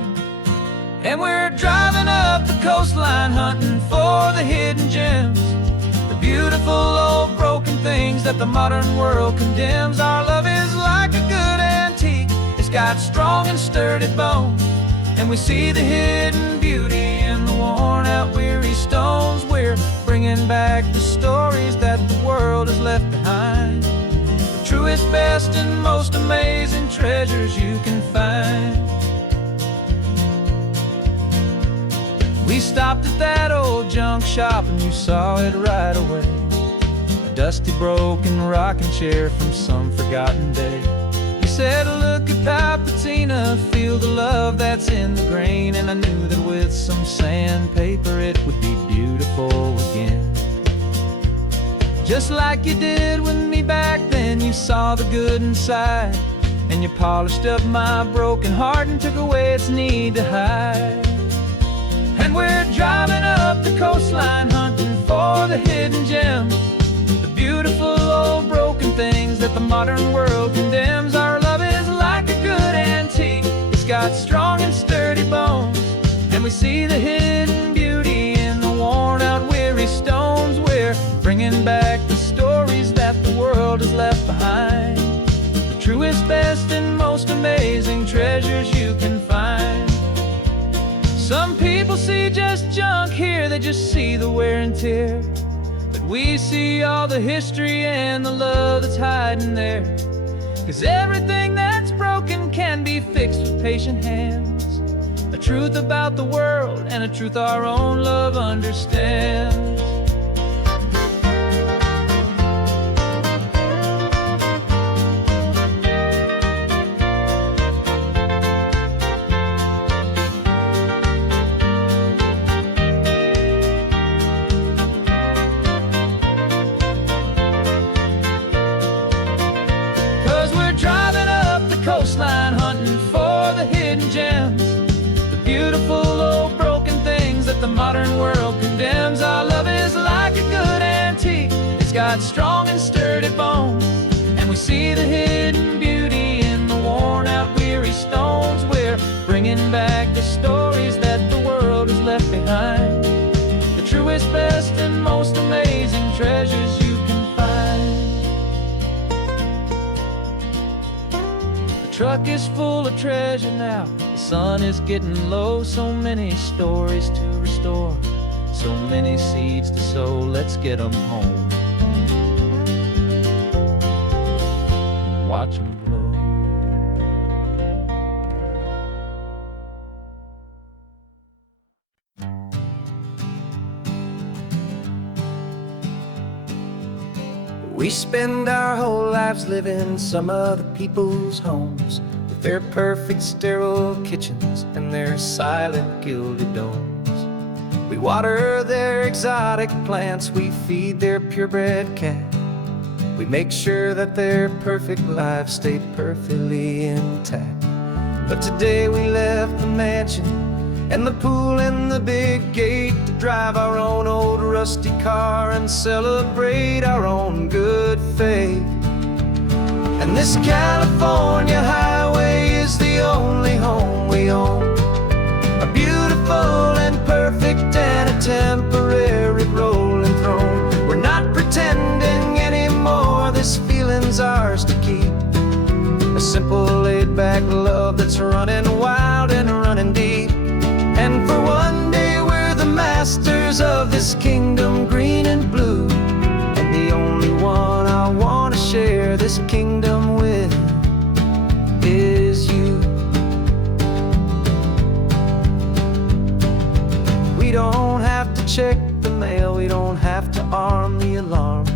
And we're driving up the coastline hunting for the hidden gems, the beautiful old broken things that the modern world condemns. Our love is like a good antique, it's got strong and sturdy bones, and we see the hidden beauty in the worn out weary stones. We're bringing back the stories that the world has left behind, the truest, best, and most amazing treasures you can find. We stopped at that old junk shop and you saw it right away, a dusty broken rocking chair from some forgotten day. You said, look at Papatina, feel the love that's in the grain, and I knew that with some sandpaper it would be beautiful again. Just like you did with me back then, you saw the good inside, and you polished up my broken heart and took away its need to hide. And we're driving up the coastline hunting for the hidden gems, the beautiful old broken things that the modern world condemns. Our love is like a good antique, it's got strong and sturdy bones, and we see the hidden beauty in the worn out weary stones. We're bringing back the stories that the world has left behind, the truest, best, and most amazing treasures you can find. Some people see just junk here, they just see the wear and tear, but we see all the history and the love that's hiding there. 'Cause everything that's broken can be fixed with patient hands, a truth about the world and a truth our own love understands. got strong and sturdy bones, and we see the hidden beauty in the worn-out, weary stones. We're bringing back the stories that the world has left behind, the truest, best, and most amazing treasures you can find. The truck is full of treasure now, the sun is getting low. So many stories to restore, so many seeds to sow. Let's get them home, watch them blow. We spend our whole lives living some other people's homes, with their perfect sterile kitchens and their silent gilded domes. We water their exotic plants, we feed their purebred cat. We make sure that their perfect lives stay perfectly intact. But today we left the mansion and the pool and the big gate to drive our own old rusty car and celebrate our own good faith. And this California highway is the only home we own, a beautiful and perfect and a temporary rolling throne. We're not pretending anymore, this feeling's ours to keep, a simple laid-back love that's running wild and running deep. And for one day we're the masters of this kingdom, green and blue, and the only one I want to share this kingdom with is you. We don't have to check the mail, we don't have to arm the alarm,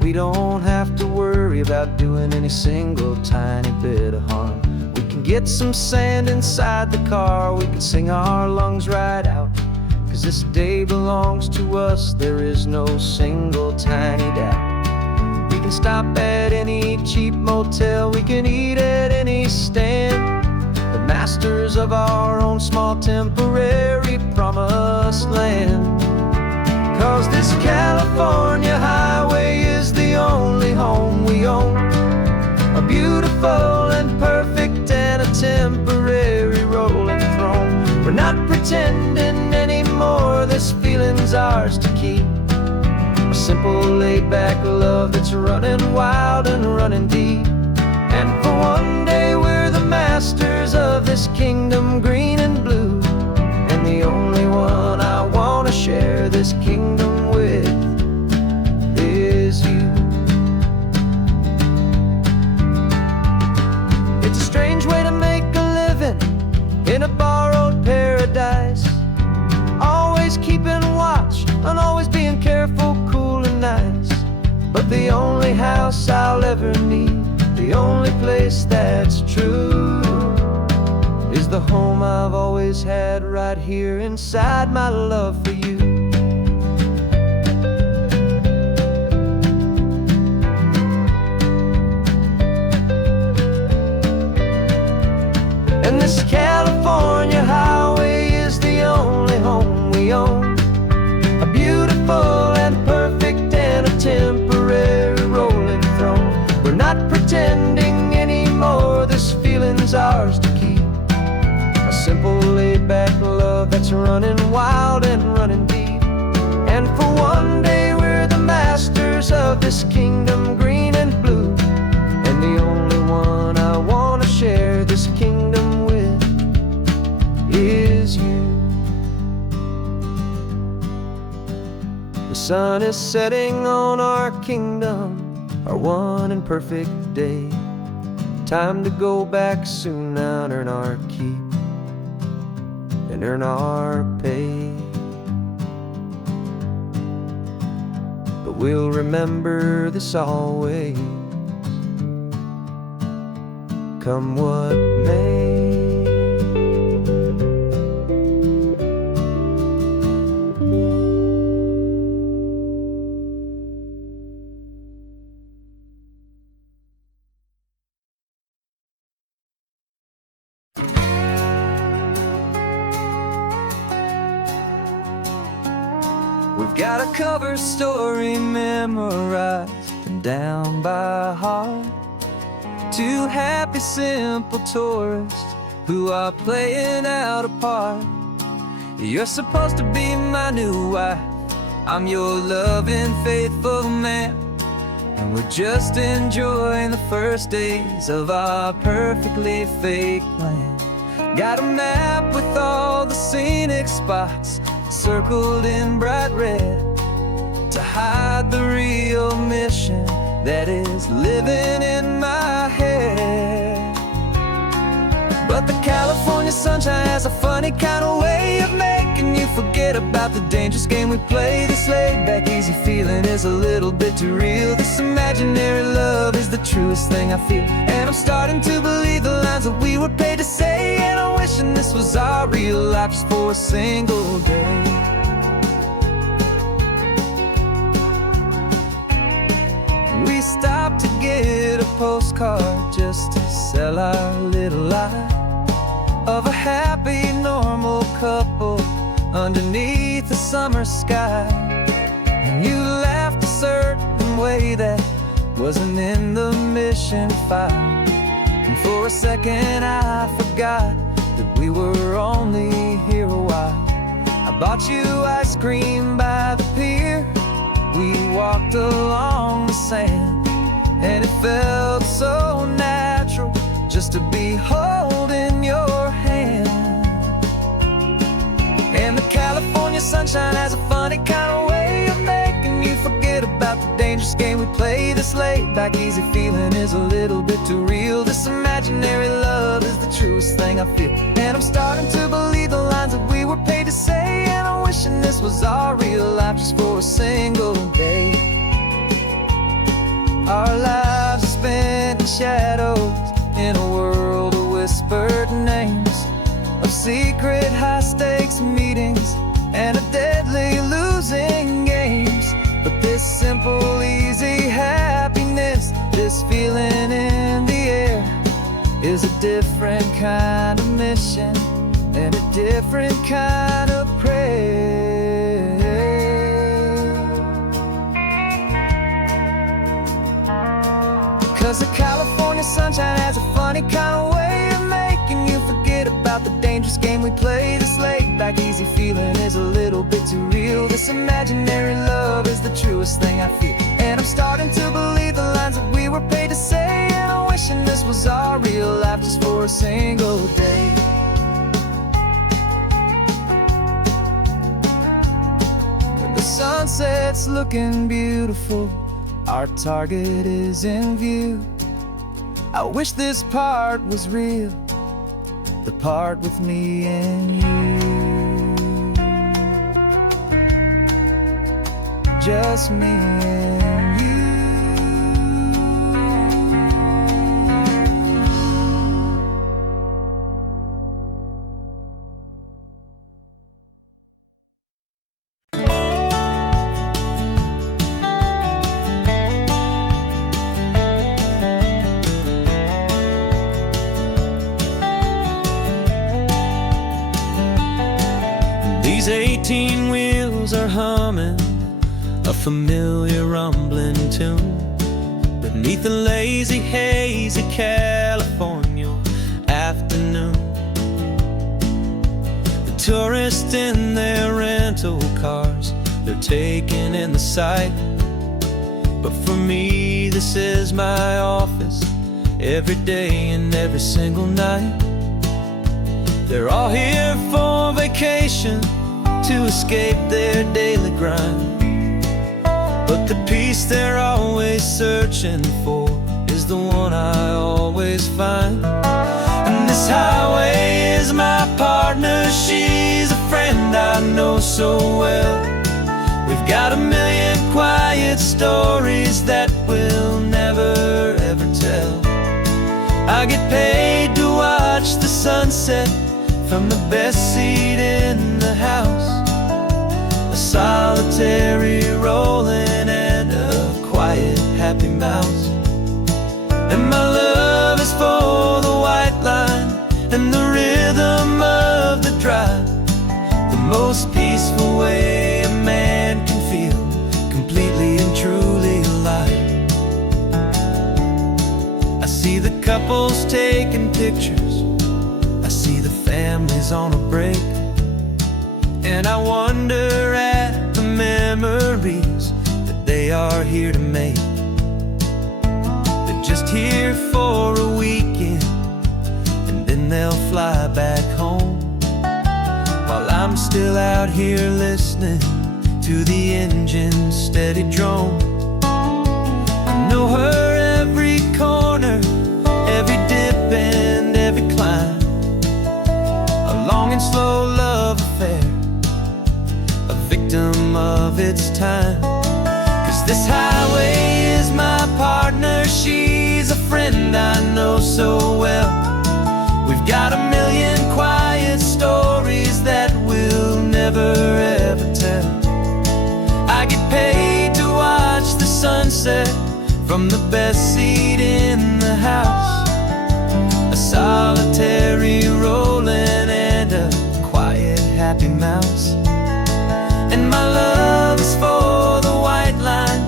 we don't have to worry about doing any single tiny bit of harm. We can get some sand inside the car, we can sing our lungs right out, 'cause this day belongs to us, there is no single tiny doubt. We can stop at any cheap motel, we can eat at any stand, the masters of our own small temporary promised land. 'Cause this California highway is the only home we own, a beautiful and perfect and a temporary rolling throne. We're not pretending anymore, this feeling's ours to keep, a simple laid-back love that's running wild and running deep. And for one day we're the masters of this kingdom, green and blue, and the only one I want to share this kingdom with is you. It's a strange way to make a living in a borrowed paradise, always keeping watch and always being careful, cool and nice. But the only house I'll ever need, the only place that's true, is the home I've always had right here inside my love for you. And this California highway is the only home we own, a beautiful and perfect and a temporary rolling throne. We're not pretending anymore, this feeling's ours to keep, a simple laid-back love that's running wild and running deep. And for one day we're the masters of this kingdom, green and blue, and the only one I want to share this kingdom with is you. The sun is setting on our kingdom, our one and perfect day. Time to go back soon now and earn our keep and earn our pay. But we'll remember this always, come what may. We've got a cover story memorized and down by heart. Two happy, simple tourists who are playing out a part. You're supposed to be my new wife, I'm your loving, faithful man, and we're just enjoying the first days of our perfectly fake plan. Got a map with all the scenic spots circled in bright red to hide the real mission that is living in my head. But the California sunshine has a funny kind of way of making you forget about the dangerous game we play. This laid-back, easy feeling is a little bit too real. This imaginary love is the truest thing I feel, and I'm starting to believe the lines that we were paid to say. And I'm wishing this was our real life just for a single day. We stopped to get a postcard just to sell our little lie of a happy, normal couple underneath the summer sky. And you laughed a certain way that wasn't in the mission file, and for a second I forgot that we were only here a while. I bought you ice cream by the pier, we walked along the sand, and it felt so natural just to be holding your hand. And the California sunshine has a funny kind of way of making you forget about the dangerous game we play. This laid-back, easy feeling is a little bit too real. This imaginary love is the truest thing I feel, and I'm starting to believe the lines that we were paid to say. And I'm wishing this was our real life just for a single day. Our lives are spent in shadows, in a world of whispered names, of secret high-stakes meetings and of deadly losing games. But this simple, easy happiness, this feeling in the air, is a different kind of mission and a different kind of prayer. 'Cause the California sunshine has a funny kind of way of making you forget about the dangerous game we play. This laid-back, easy feeling is a little bit too real. This imaginary love is the truest thing I feel, and I'm starting to believe the lines that we were paid to say. And I'm wishing this was our real life just for a single day. When the sunset's looking beautiful, our target is in view. I wish this part was real, the part with me and you. Just me and you. These 18 wheels are humming a familiar rumbling tune beneath a lazy, hazy California afternoon. The tourists in their rental cars, they're taking in the sight. But for me, this is my office, every day and every single night. They're all here for vacation, to escape their daily grind. But the peace they're always searching for is the one I always find. And this highway is my partner, she's a friend I know so well. We've got a million quiet stories that we'll never ever tell. I get paid to watch the sunset from the best seat in the house, a solitary rolling and a quiet, happy mouse. And my love is for the white line and the rhythm of the drive, the most peaceful way a man can taking pictures. I see the families on a break, and I wonder at the memories that they are here to make. They're just here for a weekend, and then they'll fly back home, while I'm still out here listening to the engine's steady drone. I know her every corner, every dip and every climb, a long and slow love affair, a victim of its time. 'Cause this highway is my partner, she's a friend I know so well. We've got a million quiet stories that we'll never ever tell. I get paid to watch the sunset from the best seat in the house, a solitary rolling and a quiet happy mouse. And my love is for the white line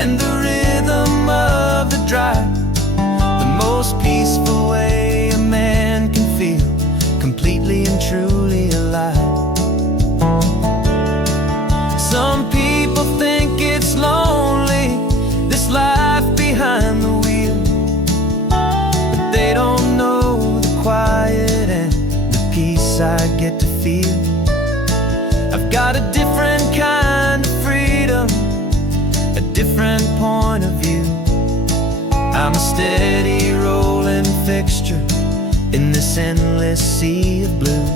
and the rhythm of the drive, the most peaceful way a man can feel completely and truly alive. Some people think it's lonely, this life behind the wheel, but they don't know the quiet and the peace I get to feel. I've got a different kind of freedom, a different point of view. I'm a steady rolling fixture in this endless sea of blue.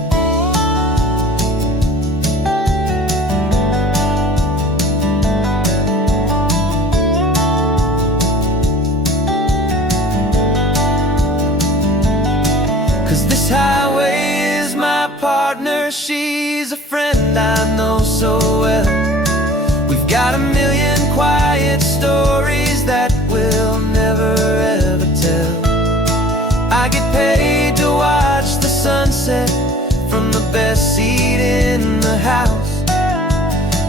'Cause this highway is my partner, she's a friend I know so well. We've got a million quiet stories that we'll never ever tell. I get paid to watch the sunset from the best seat in the house,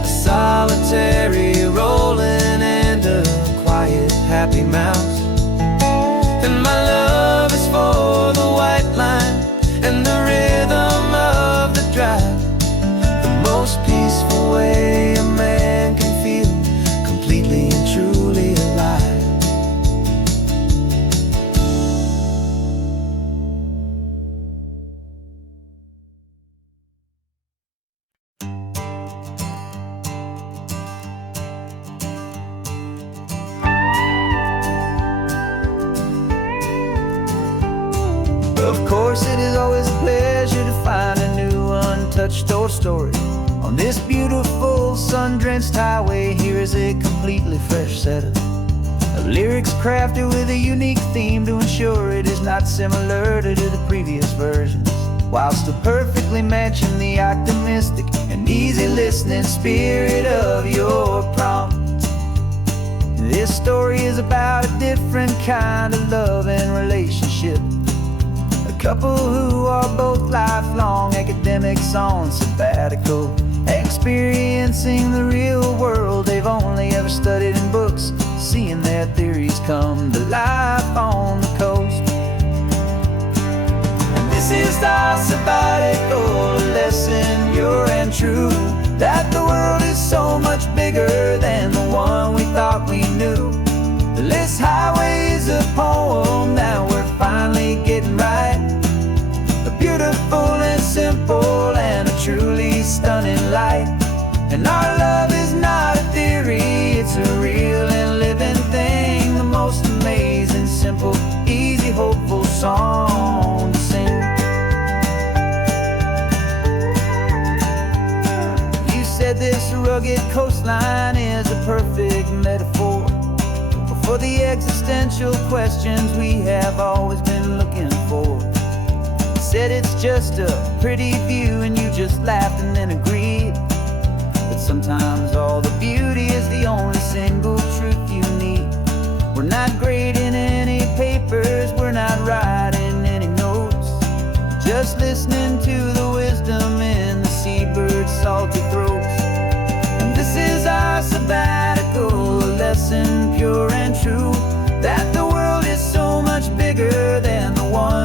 a solitary rolling and a quiet happy mouse. And my love is for the white line and the rhythm of the drive, the most peaceful way a man can feel completely and truly alive. Of course, it is always a pleasure to find a new untouched old story. On this beautiful sun-drenched highway, here is a completely fresh set of lyrics crafted with a unique theme to ensure it is not similar to the previous versions, while still perfectly matching the optimistic and easy listening spirit of your prompt. This story is about a different kind of love and relationship, a couple who are both lifelong academics on sabbatical, experiencing the real world they've only ever studied in books, seeing their theories come to life on the coast. And this is our sabbatical lesson, pure and true, that the world is so much bigger than the one we thought we knew. This highway is a poem that we're finally getting right, a beautiful and simple and a truly stunning light. And our love is not a theory, it's a real and living thing, the most amazing, simple, easy, hopeful song to sing. You said this rugged coastline is a perfect metaphor for the existential questions we have always been looking for. Said it's just a pretty view and you just laughed and then agreed, but sometimes all the beauty is the only single truth you need. We're not grading any papers, we're not writing any notes, just listening to the wisdom in the seabird's salty throats. And this is our sabbatical lesson, pure and true, that the world is so much bigger than the one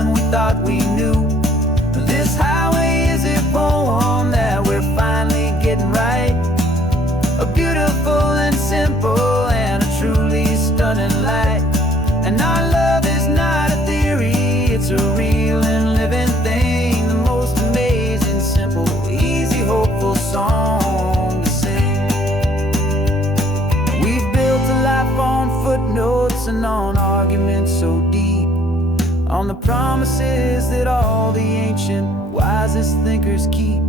wisest thinkers keep.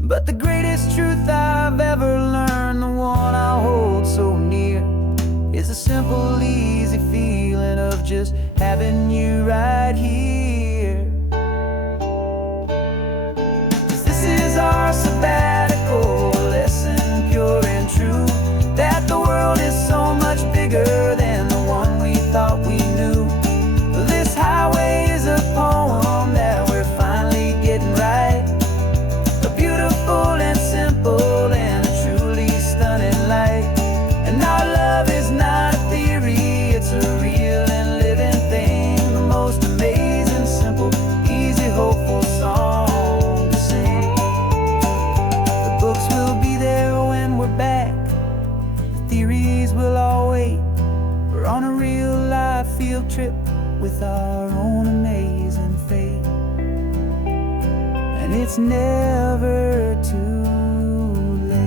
But the greatest truth I've ever learned, the one I hold so near, is a simple, easy feeling of just having you right here. 'Cause this is our sabbatical lesson, pure and true, that the world is so much bigger than the one we thought we knew. This highway is a poem that we're finally getting right, a beautiful and simple and a truly stunning light. And our love is not a theory, it's a real and living thing, the most amazing, simple, easy, hopeful song to sing. The books will be there when we're back, the theories will all wait. We're on a real life field trip with our own amazing fate, and it's never too late.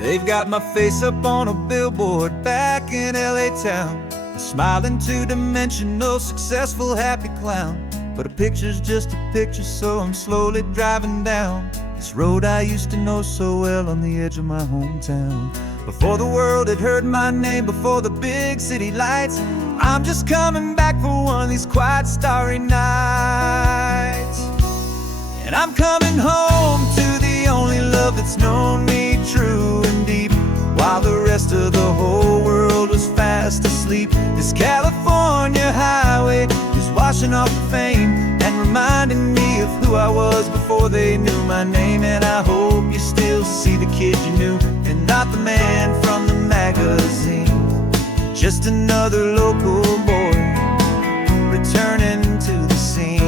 They've got my face up on a billboard back in LA town, a smiling two-dimensional, successful, happy clown. But a picture's just a picture, so I'm slowly driving down this road I used to know so well on the edge of my hometown. Before the world had heard my name, before the big city lights, I'm just coming back for one of these quiet, starry nights. And I'm coming home to the only love that's known me true and deep, while the rest of the whole world was fast asleep. This California highway is washing off the fame and reminding me of who I was before they knew my name. And I hope you still see the kid you knew, and not the man from the magazine. Just another local boy returning to the scene.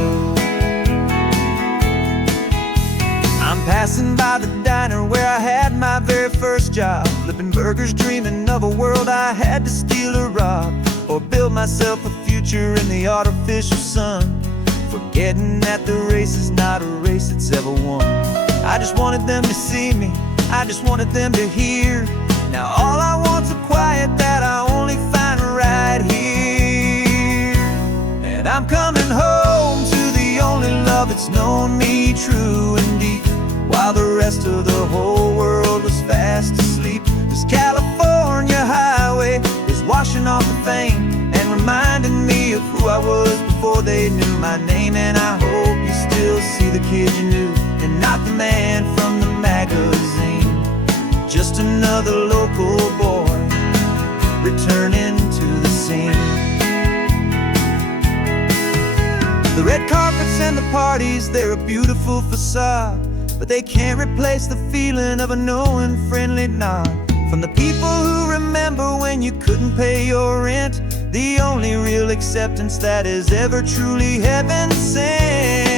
I'm passing by the diner where I had my very first job, flipping burgers, dreaming of a world I had to steal or rob, or build myself a future in the artificial sun, forgetting that the race is not a race that's ever won. I just wanted them to see me, I just wanted them to hear. Now all I want's a quiet that I only find right here. And I'm coming home to the only love that's known me true and deep, while the rest of the whole world was fast asleep. This California highway is washing off the fame and reminding me of who I was before they knew my name. And I hope you still see the kid you knew, and not the man from the magazine. Just another local boy returning to the scene. The red carpets and the parties, they're a beautiful facade, but they can't replace the feeling of a knowing, friendly nod from the people who remember when you couldn't pay your rent, the only real acceptance that is ever truly heaven sent.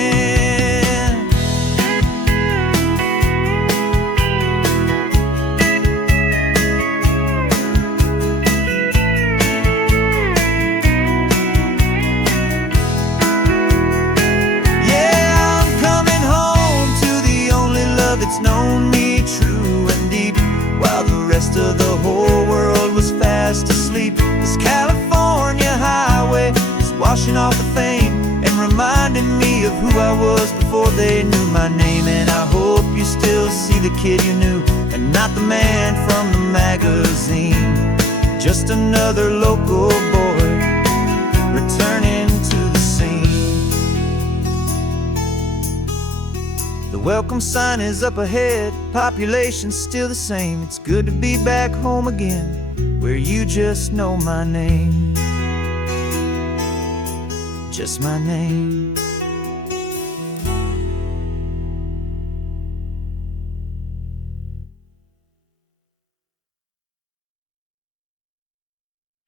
Yeah, I'm coming home to the only love that's known me true and deep, while the rest of the whole world was fast asleep. This California highway is washing off the fame and reminding me of who I was before they knew my name. And I hope you still see the kid you knew, and not the man from the magazine. Just another local boy returning to the scene. The welcome sign is up ahead, population's still the same. It's good to be back home again, where you just know my name. Just my name.